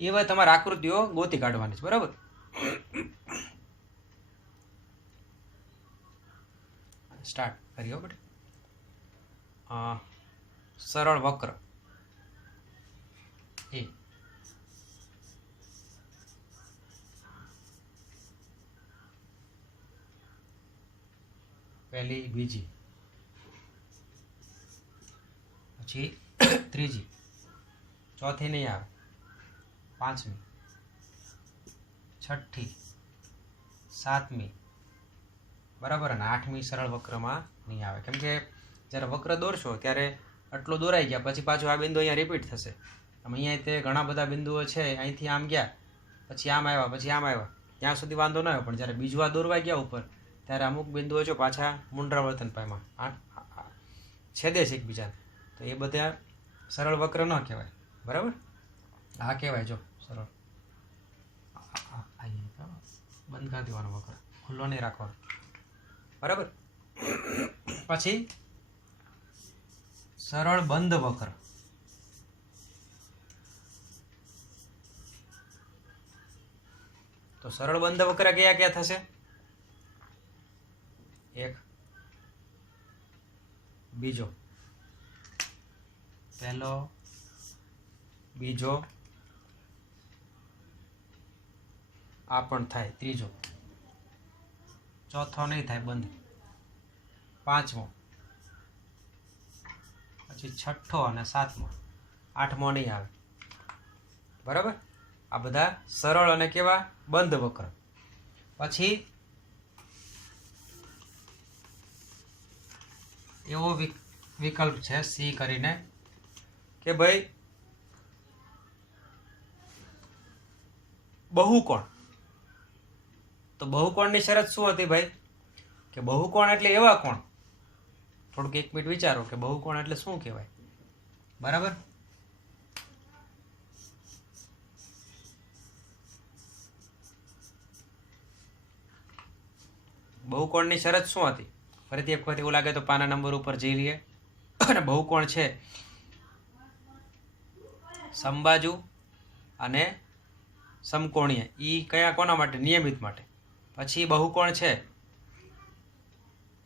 એવા તમારે આકૃતિઓ ગોતી કાઢવાની છે, બરાબર. સ્ટાર્ટ કરીએ બેટા. સરળ વક્ર એ પહેલી, બીજી, પછી ત્રીજી, ચોથી નહીં આવે, પાંચમી, છઠ્ઠી, સાતમી, બરાબર, અને આઠમી સરળ વક્રમાં નહીં આવે. કેમ કે જ્યારે વક્ર દોરશો ત્યારે આટલો દોરાઈ ગયા પછી પાછું આ બિંદુ અહીંયા રિપીટ થશે. આમ અહીંયા તે ઘણા બધા બિંદુઓ છે, અહીંથી આમ ગયા, પછી આમ આવ્યા, પછી આમ આવ્યા, ત્યાં સુધી વાંધો ન આવ્યો. પણ જ્યારે બીજું આ દોરવા ગયા ઉપર ત્યારે અમુક બિંદુઓ જો પાછા પુનરાવર્તન પામ્યા, છેદે છે એકબીજાને, તો એ બધા સરળ વક્ર ન કહેવાય. બરાબર, આ કહેવાય જો સરળ. બંધ કરી દેવાનો વક્ર, ખુલ્લો નહીં રાખવાનો. બરાબર, પછી સરળ બંધ વક્ર. તો સરળ બંધ વક્ર કયા કયા થશે? એક, બીજો, પહેલો, બીજો, આ પણ થાય, ત્રીજો, ચોથો નહીં થાય, બંધ, પાંચમો, પછી છઠ્ઠો અને સાતમો, આઠમો નહીં આવે. બરાબર, આ બધા સરળ અને કેવા બંધ વક્ર. પછી એવો વિકલ્પ છે સી કરીને કે ભાઈ બહુકોણ. તો બહુકોણની શરત શું હતી ભાઈ? કે બહુકોણ એટલે એવા કોણ. થોડુંક એક મિનિટ વિચારો કે બહુકોણ એટલે શું કહેવાય. બરાબર, બહુકોણની શરત શું હતી? ફરીથી એક વખત એવું લાગે તો પાના નંબર ઉપર જઈ લઈએ. અને બહુકોણ છે સમબાજુ અને સમકોણીય. એ કયા કોના માટે? નિયમિત માટે. પછી બહુકોણ છે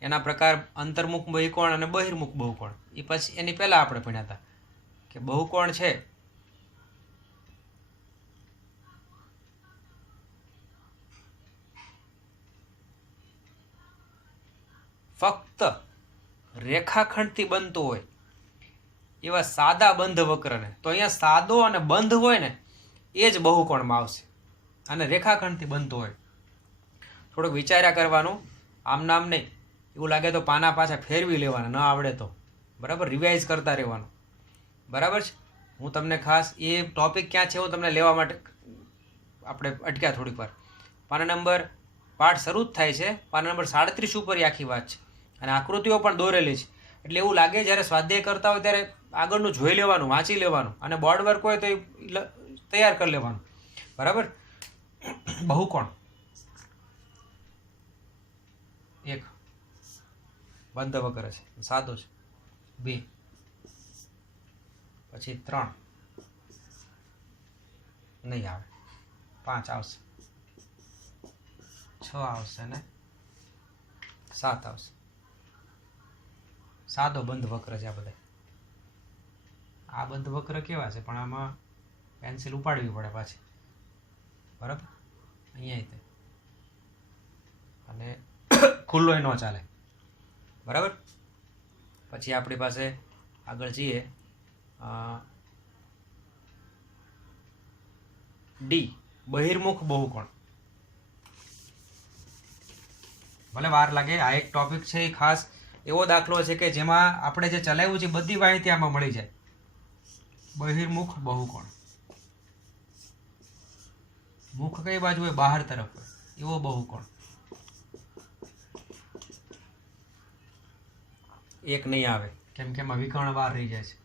એના પ્રકાર અંતર્મુખ બહિકોણ અને બહિર્મુખ બહુકોણ. એ પછી એની પહેલા આપણે ભણ્યા હતા કે બહુકોણ છે ફક્ત રેખાખંડથી બનતો હોય એવા સાદા બંધ વક્રને. તો અહીંયા સાદો અને બંધ હોય ને એ જ બહુકોણમાં આવશે. અને રેખાખંડથી બનતો હોય. થોડુંક વિચાર્યા કરવાનું, આમ નામ નહીં. એવું લાગે તો પાના પાછા ફેરવી લેવાના, ન આવડે તો. બરાબર, રિવાઇઝ કરતા રહેવાનું. બરાબર છે. હું તમને ખાસ એ ટોપિક ક્યાં છે હું તમને લેવા માટે આપણે અટક્યા થોડીક વાર. પાના નંબર પાઠ શરૂ જ થાય છે, પાના નંબર 37 ઉપર આખી વાત છે. અને આકૃતિઓ પણ દોરેલી છે. એટલે એવું લાગે જ્યારે સ્વાધ્યાય કરતા હોય ત્યારે આગળનું જોઈ લેવાનું, વાંચી લેવાનું. અને બોર્ડ વર્ક હોય તો એ તૈયાર કરી લેવાનું. બરાબર, બહુકોણ એક બંધ વક્ર છે, સાદો છે. 2, પછી 3 નહીં આવે, 5 આવશે, 6 આવશે ને 7 આવશે. સાદો બંધ વક્ર છે આ બધા. આ બંધ વક્ર કેવા છે પણ આમાં પેન્સિલ ઉપાડવી પડે પાછી. બરાબર, અહીંયા તે અને ખુલ્લો ન ચાલે. બરાબર, પછી આપણી પાસે આગળ જઈએ ડી બહિર્મુખ બહુકોણ. ભલે વાર લાગે, આ એક ટોપિક છે. એ ખાસ એવો દાખલો છે કે જેમાં આપણે જે ચલાવ્યું છે બધી માહિતી આમાં મળી જાય. બહિર્મુખ બહુકોણ. મુખ કઈ બાજુ હોય? બહાર તરફ હોય, એવો બહુકોણ. એક નહીં આવે કેમ કે એમાં વિકર્ણ બહાર રહી જાય છે.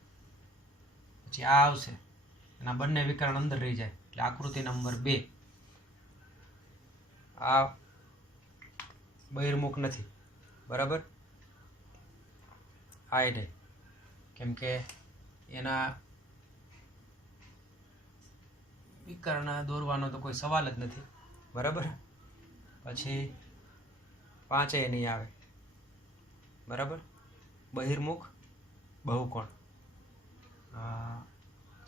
પછી આ આવશે, એના બંને વિકર્ણ અંદર રહી જાય. એટલે આકૃતિ નંબર 2 આ બહિર્મુખ નથી. બરાબર, આ નહીં કેમ કે એના વિકર્ણ દોરવાનો તો કોઈ સવાલ જ નથી. બરાબર, પછી 5 નહીં આવે. બરાબર, બહિર્મુખ બહુકોણ.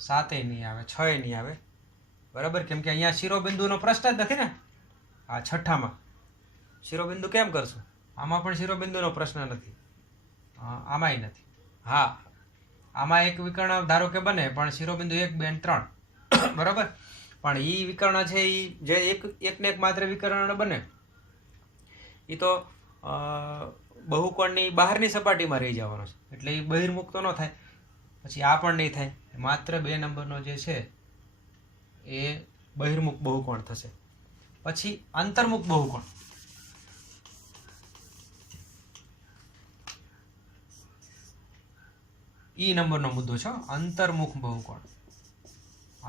7 નહીં આવે, 6 નહીં આવે. બરાબર, કેમ કે અહીંયા શિરોબિંદુનો પ્રશ્ન જ નથી ને. આ છઠ્ઠામાં શિરોબિંદુ કેમ કરશું? આમાં પણ શિરોબિંદુનો પ્રશ્ન નથી, આમાંય નથી. હા, આમાં એક વિકર્ણ ધારો કે બને પણ શિરોબિંદુ 1, 2 અને 3 બરાબર. પણ એ વિકર્ણ છે એ જે એકને એક માત્ર વિકર્ણ બને એ તો બહુકોણની બહારની સપાટીમાં રહી જવાનો છે, એટલે એ બહિર્મુખ તો ન થાય. પછી આ પણ નહીં થાય, માત્ર 2 નંબરનો જે છે એ બહિર્મુખ બહુકોણ થશે. પછી અંતર્મુખ બહુકોણ. ઈ નંબરનો મુદ્દો છે, અંતર્મુખ બહુકોણ.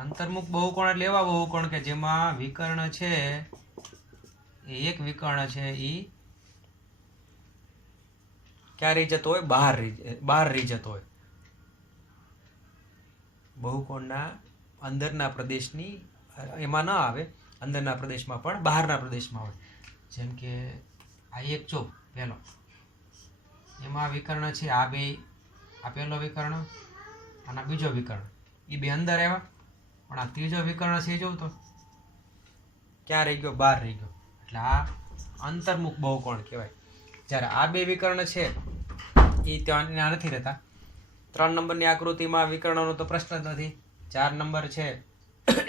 અંતર્મુખ બહુકોણ એટલે એવા બહુકોણ કે જેમાં વિકર્ણ છે એ એક વિકર્ણ છે એ ક્યાં રહી જતો હોય? બહાર રહી જતો હોય. બહુકોણના અંદરના પ્રદેશની એમાં ન આવે, અંદરના પ્રદેશમાં પણ બહારના પ્રદેશમાં હોય. જેમ કે આ એક જો પહેલો, એમાં વિકર્ણ છે આ બે, આ પહેલો વિકર્ણ અને બીજો વિકર્ણ, એ બે અંદર આવ્યા. પણ આ ત્રીજો વિકર્ણ છે જોઉં તો ક્યાં રહી ગયો? બહાર રહી ગયો. એટલે આ અંતર્મુખ બહુકોણ કહેવાય. જ્યારે આ બે વિકર્ણ છે એ ત્યાં નથી રહેતા. 3 નંબરની આકૃતિમાં વિકર્ણનો તો પ્રશ્ન જ નથી. 4 નંબર છે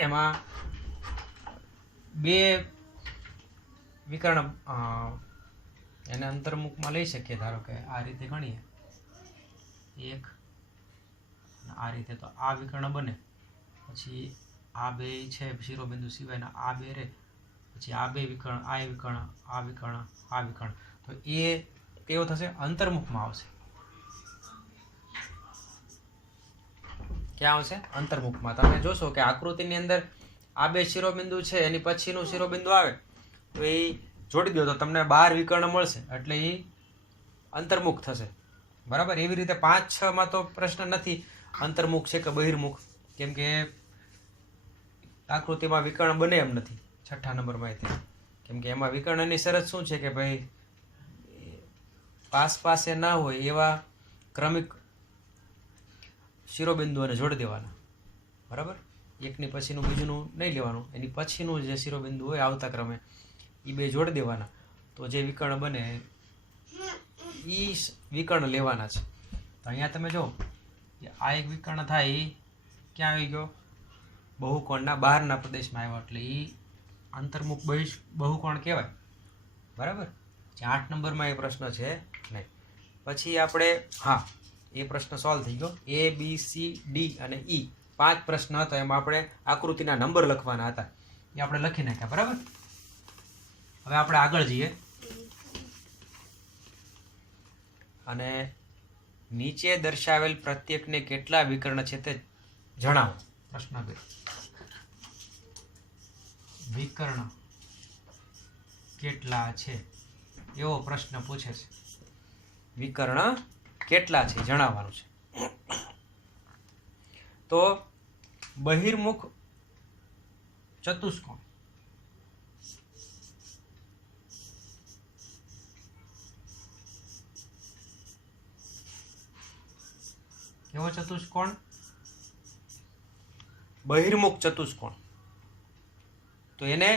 એમાં બે વિકર્ણ એને અંતર્મુખમાં લઈ શકીએ. ધારો કે આ રીતે ગણીએ, 1 આ રીતે, તો આ વિકર્ણ બને. પછી આ બે છે શિરોબિંદુ સિવાયના, આ બે રે. પછી આ બે વિકર્ણ, આ વિકર્ણ, આ વિકર્ણ, આ વિકર્ણ, તો એ કેવો થશે? અંતર્મુખમાં આવશે. ક્યાં આવશે? અંતર્મુખમાં. તમે જોશો કે આકૃતિની અંદર આ બે શિરોબિંદુ છે, એની પછીનું શિરોબિંદુ આવે તો એ જોડી દો તો તમને 12 વિકર્ણ મળશે, એટલે એ અંતર્મુખ થશે. બરાબર. એવી રીતે 5, 6માં તો પ્રશ્ન નથી અંતર્મુખ છે કે બહિર્મુખ, કેમ કે આકૃતિમાં વિકર્ણ બને એમ નથી 6 નંબરમાં. કેમ કે એમાં વિકર્ણની શરત શું છે કે ભાઈ પાસે ના હોય એવા ક્રમિક શિરોબિંદુઓને જોડી દેવાના. બરાબર. એકની પછીનું બીજું નહીં લેવાનું, એની પછીનું જે શિરોબિંદુ હોય આવતા ક્રમે એ બે જોડી દેવાના. તો જે વિકર્ણ બને એ વિકર્ણ લેવાના છે. તો અહીંયા તમે જો આ એક વિકર્ણ થાય એ ક્યાં આવી ગયો? બહુકોણના બહારના પ્રદેશમાં આવ્યો, એટલે એ અંતર્મુખ બહુકોણ કહેવાય. બરાબર. 8 નંબરમાં એ પ્રશ્ન છે નહીં. પછી આપણે એ પ્રશ્ન સોલ્વ થઈ ગયો. A, B, C, D અને E 5 પ્રશ્ન હતા. એમાં આપણે આકૃતિના નંબર લખવાના હતા, એ આપણે લખી નાખ્યા. બરાબર. હવે આપણે આગળ જઈએ અને નીચે દર્શાવેલ પ્રત્યેકને કેટલા વિકર્ણ છે તે જણાવો. પ્રશ્ન 2. વિકર્ણ કેટલા છે એવો પ્રશ્ન પૂછે છે. વિકર્ણ કેટલા છે જણાવવાનું છે. તો બહિર્મુખ ચતુષ્કોણ, કેવો ચતુષ્કોણ? બહિર્મુખ ચતુષ્કોણ. તો એને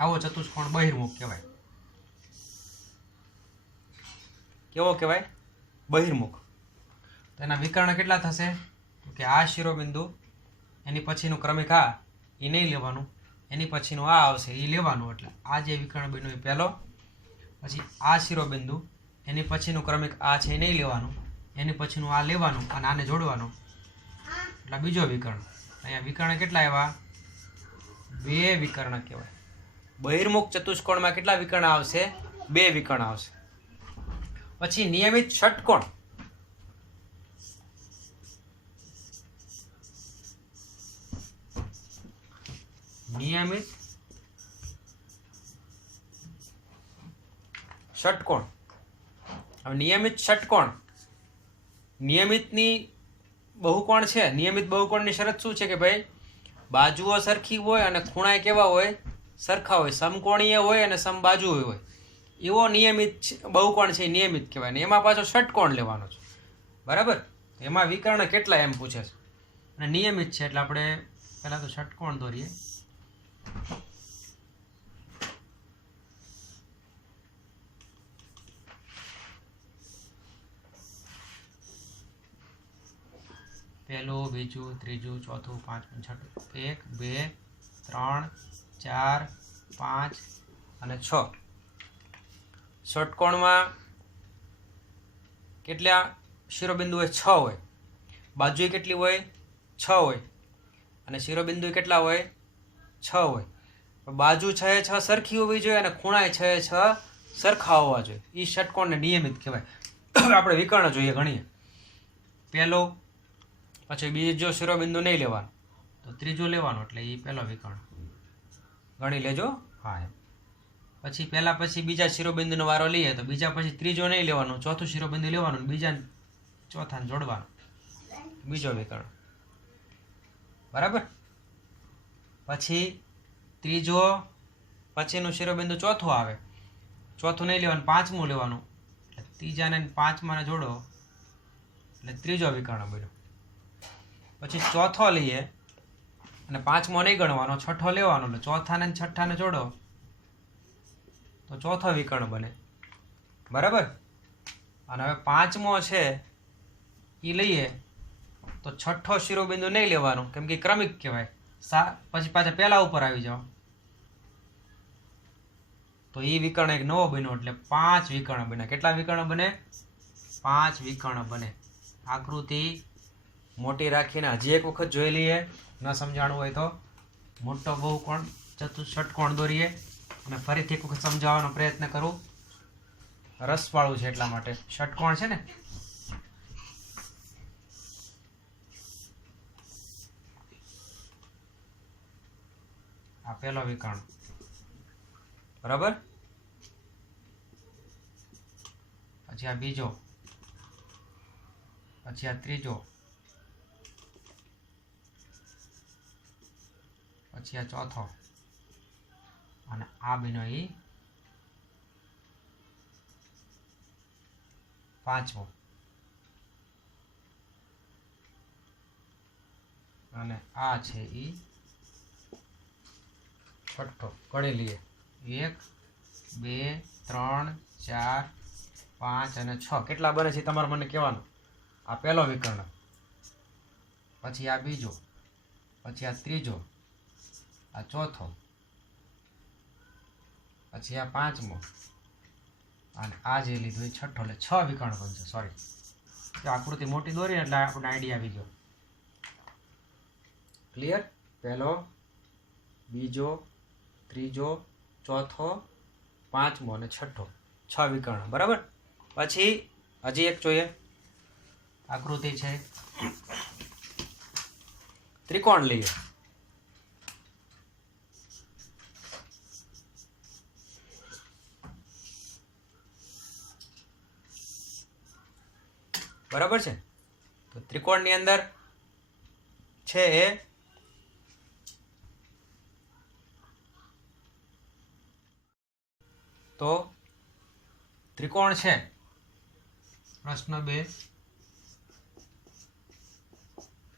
આવો ચતુષ્કોણ બહિર્મુખ કહેવાય. કેવો કહેવાય? બહિર્મુખ. તો એના વિકર્ણ કેટલા થશે? તો કે આ શિરોબિંદુ, એની પછીનું ક્રમિક આ એ નહીં લેવાનું, એની પછીનું આ આવશે એ લેવાનું. એટલે આ જે વિકર્ણ બન્યું એ પહેલો, પછી આ શિરોબિંદુ, એની પછીનું ક્રમિક આ છે એ નહીં લેવાનું, એની પછીનું આ લેવાનું અને આને જોડવાનું, એટલે બીજો વિકર્ણ. અહીંયા વિકર્ણ કેટલા આવ્યા? 2 વિકર્ણ કહેવાય. બહિર્મુખ ચતુષ્કોણમાં કેટલા વિકર્ણ આવશે? 2 વિકર્ણ આવશે. પછી નિયમિત ષટકોણ. નિયમિત ષટકોણ. હવે નિયમિત ષટકોણ, નિયમિતની બહુકોણ છે. નિયમિત બહુકોણની શરત શું છે કે ભાઈ બાજુઓ સરખી હોય અને ખૂણા કેવા હોય? સરખા હોય, સમકોણીય હોય અને સમબાજુ હોય. એવો નિયમિત બહુકોણ છે, નિયમિત કહેવાય. ને એમાં પાછો ષટકોણ લેવાનો છે. બરાબર. એમાં વિકર્ણ કેટલા એમ પૂછે છે અને નિયમિત છે, એટલે આપણે પહેલાં તો ષટકોણ દોરીએ. પહેલું, બીજું, ત્રીજું, ચોથું, પાંચમું, છઠ્ઠું. 1 2 3 4 5 અને 6. ષટકોણમાં કેટલા શિરોબિંદુ હોય? 6 હોય. બાજુએ કેટલી હોય? 6 હોય. અને શિરોબિંદુ કેટલા હોય? 6 હોય. બાજુ 6 એ 6 સરખી હોવી જોઈએ અને ખૂણાએ 6 એ 6 સરખા હોવા જોઈએ. એ ષટકોણને નિયમિત કહેવાય. આપણે વિકર્ણ જોઈએ ગણીએ. પહેલો, પછી બીજો શિરોબિંદુ નહીં લેવાનો, તો ત્રીજો લેવાનો, એટલે એ પહેલો વિકર્ણ ગણી લેજો. હા, પછી પહેલા પછી બીજા શિરોબિંદુનો વારો લઈએ તો બીજા પછી ત્રીજો નહીં લેવાનો, ચોથું શિરોબિંદુ લેવાનું, બીજા ચોથાને જોડવાનું, બીજો વિકર્ણ. બરાબર. પછી ત્રીજો પછીનું શિરોબિંદુ ચોથું આવે, ચોથું નહીં લેવાનું, પાંચમું લેવાનું, ત્રીજાને પાંચમાને જોડો એટલે ત્રીજો વિકર્ણ બન્યો. પછી ચોથો લઈએ અને પાંચમો નહીં ગણવાનો, છઠ્ઠો લેવાનો, એટલે ચોથાને છઠ્ઠાને જોડો તો ચોથો વિકર્ણ બને. બરાબર. અને હવે પાંચમો છે એ લઈએ તો છઠ્ઠો શિરોબિંદુ નહીં લેવાનો, કેમ કે ક્રમિક કહેવાય. પછી પાછા પહેલા ઉપર આવી જાઓ તો એ વિકર્ણ એક નવો બન્યો, એટલે 5 વિકર્ણ બને. કેટલા વિકર્ણ બને? 5 વિકર્ણ બને. આકૃતિ મોટી રાખીને હજી એક વખત જોઈ લઈએ. ન સમજાણું હોય તો મોટો બહુકોણ ષટકોણ દોરીએ અને ફરીથી એક વખત સમજાવવાનો પ્રયત્ન કરું. રસવાળું છે એટલા માટે. ષટકોણ છે ને, આ પહેલો વિકર્ણ. બરાબર. પછી આ બીજો, પછી આ ત્રીજો, પછી આ ચોથો અને આ બન્યો એ પાંચમો અને આ છે એ છઠ્ઠો. ગણી લઈએ. 1 2 3 4 5 અને 6. કેટલા બને છે તમારે મને કહેવાનું. આ પહેલો વિકર્ણ, પછી આ બીજો, પછી આ ત્રીજો, આ ચોથો, પછી આ પાંચમો અને આ જે લીધું એ છઠ્ઠો, એટલે 6 વિકર્ણ બનશે. સોરી, આકૃતિ મોટી દોરી એટલે આપણને આઈડિયા આવી ગયો. ક્લિયર? પહેલો, બીજો, ત્રીજો, ચોથો, પાંચમો અને છઠ્ઠો, 6 વિકર્ણ. બરાબર. પછી હજી એક જોઈએ. આકૃતિ છે ત્રિકોણ લઈએ. બરાબર છે. તો ત્રિકોણની અંદર છે એ તો ત્રિકોણ છે. પ્રશ્ન 2.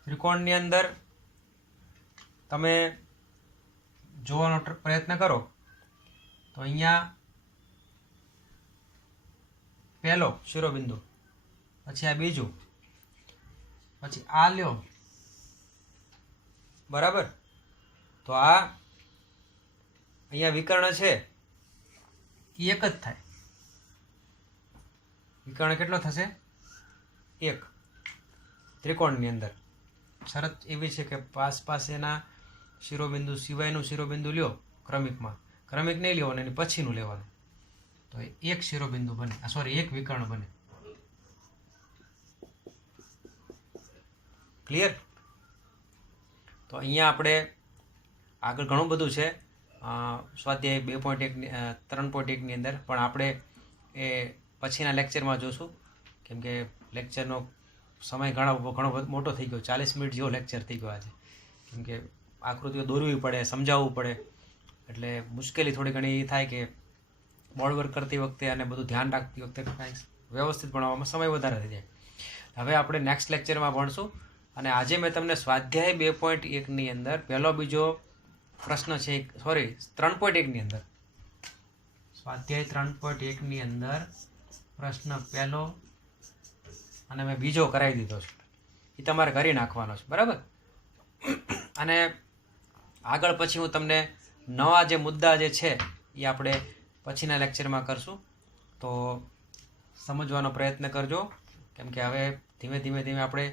ત્રિકોણની અંદર તમે જોવાનો પ્રયત્ન કરો તો અહીંયા પહેલો શિરોબિંદુ, પછી આ બીજું, પછી આ લ્યો. બરાબર. તો આ અહીંયા વિકર્ણ છે એ એક જ થાય. વિકર્ણ કેટલો થશે? 1 ત્રિકોણની અંદર. શરત એવી છે કે પાસેના શિરોબિંદુ સિવાયનું શિરોબિંદુ લ્યો ક્રમિકમાં, ક્રમિક નહીં લેવાનું, એની પછીનું લેવાનું, તો એક શિરોબિંદુ બને. સોરી, એક વિકર્ણ બને. ક્લિયર? તો અહીંયા આપણે આગળ ઘણું બધું છે સ્વાધ્યાય 2.1 3.1ની અંદર, પણ આપણે એ પછીના લેક્ચરમાં જોશું, કેમ કે લેક્ચરનો સમય ઘણો મોટો થઈ ગયો. 40 મિનિટ જેવો લેક્ચર થઈ ગયો આજે, કેમ કે આકૃતિઓ દોરવી પડે, સમજાવવું પડે, એટલે મુશ્કેલી થોડી ઘણી થાય કે બોર્ડ વર્ક કરતી વખતે અને બધું ધ્યાન રાખતી વખતે કાંઈક વ્યવસ્થિત ભણાવવામાં સમય વધારે થઈ જાય. હવે આપણે નેક્સ્ટ લેક્ચરમાં ભણશું. અને આજે મેં તમને સ્વાધ્યાય 2.1ની અંદર પહેલો બીજો પ્રશ્ન છે, સોરી 3.1ની અંદર, સ્વાધ્યાય 3.1ની અંદર પ્રશ્ન પહેલો અને મેં બીજો કરાવી દીધો છે. એ તમારે કરી નાખવાનો છે, બરાબર. અને આગળ પછી હું તમને નવા જે મુદ્દા જે છે એ આપણે પછીના લેક્ચરમાં કરશું. તો સમજવાનો પ્રયત્ન કરજો, કેમ કે હવે ધીમે ધીમે આપણે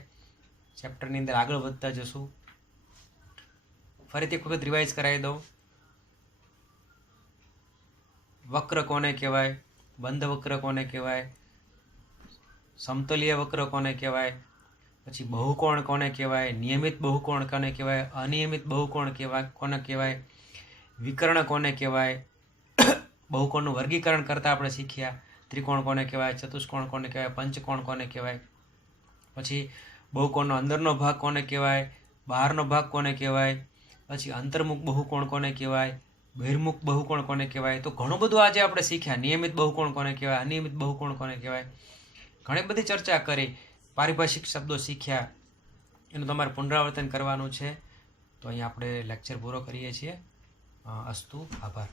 ચેપ્ટરની અંદર આગળ વધતા જશું. ફરીથી એક વખત રિવાઇઝ કરાવી દઉં. વક્ર કોને કહેવાય, બંધ વક્ર કોને કહેવાય, સમતલીય વક્ર કોને કહેવાય, પછી બહુકોણ કોને કહેવાય, નિયમિત બહુકોણ કોને કહેવાય, અનિયમિત બહુકોણ કોને કહેવાય, વિકર્ણ કોને કહેવાય, બહુકોણનું વર્ગીકરણ કરતાં આપણે શીખ્યા. ત્રિકોણ કોને કહેવાય, ચતુષ્કોણ કોને કહેવાય, પંચકોણ કોને કહેવાય, પછી બહુકોણનો અંદરનો ભાગ કોને કહેવાય, બહારનો ભાગ કોને કહેવાય, પછી અંતર્મુખ બહુકોણ કોને કહેવાય, બહિર્મુખ બહુકોણ કોને કહેવાય. તો ઘણું બધું આજે આપણે શીખ્યા. નિયમિત બહુકોણ કોને કહેવાય, અનિયમિત બહુકોણ કોને કહેવાય, ઘણી બધી ચર્ચા કરી, પારિભાષિક શબ્દો શીખ્યા. એનું તમારે પુનરાવર્તન કરવાનું છે. તો અહીંયા આપણે લેક્ચર પૂરો કરીએ છીએ. અસ્તુ, આભાર.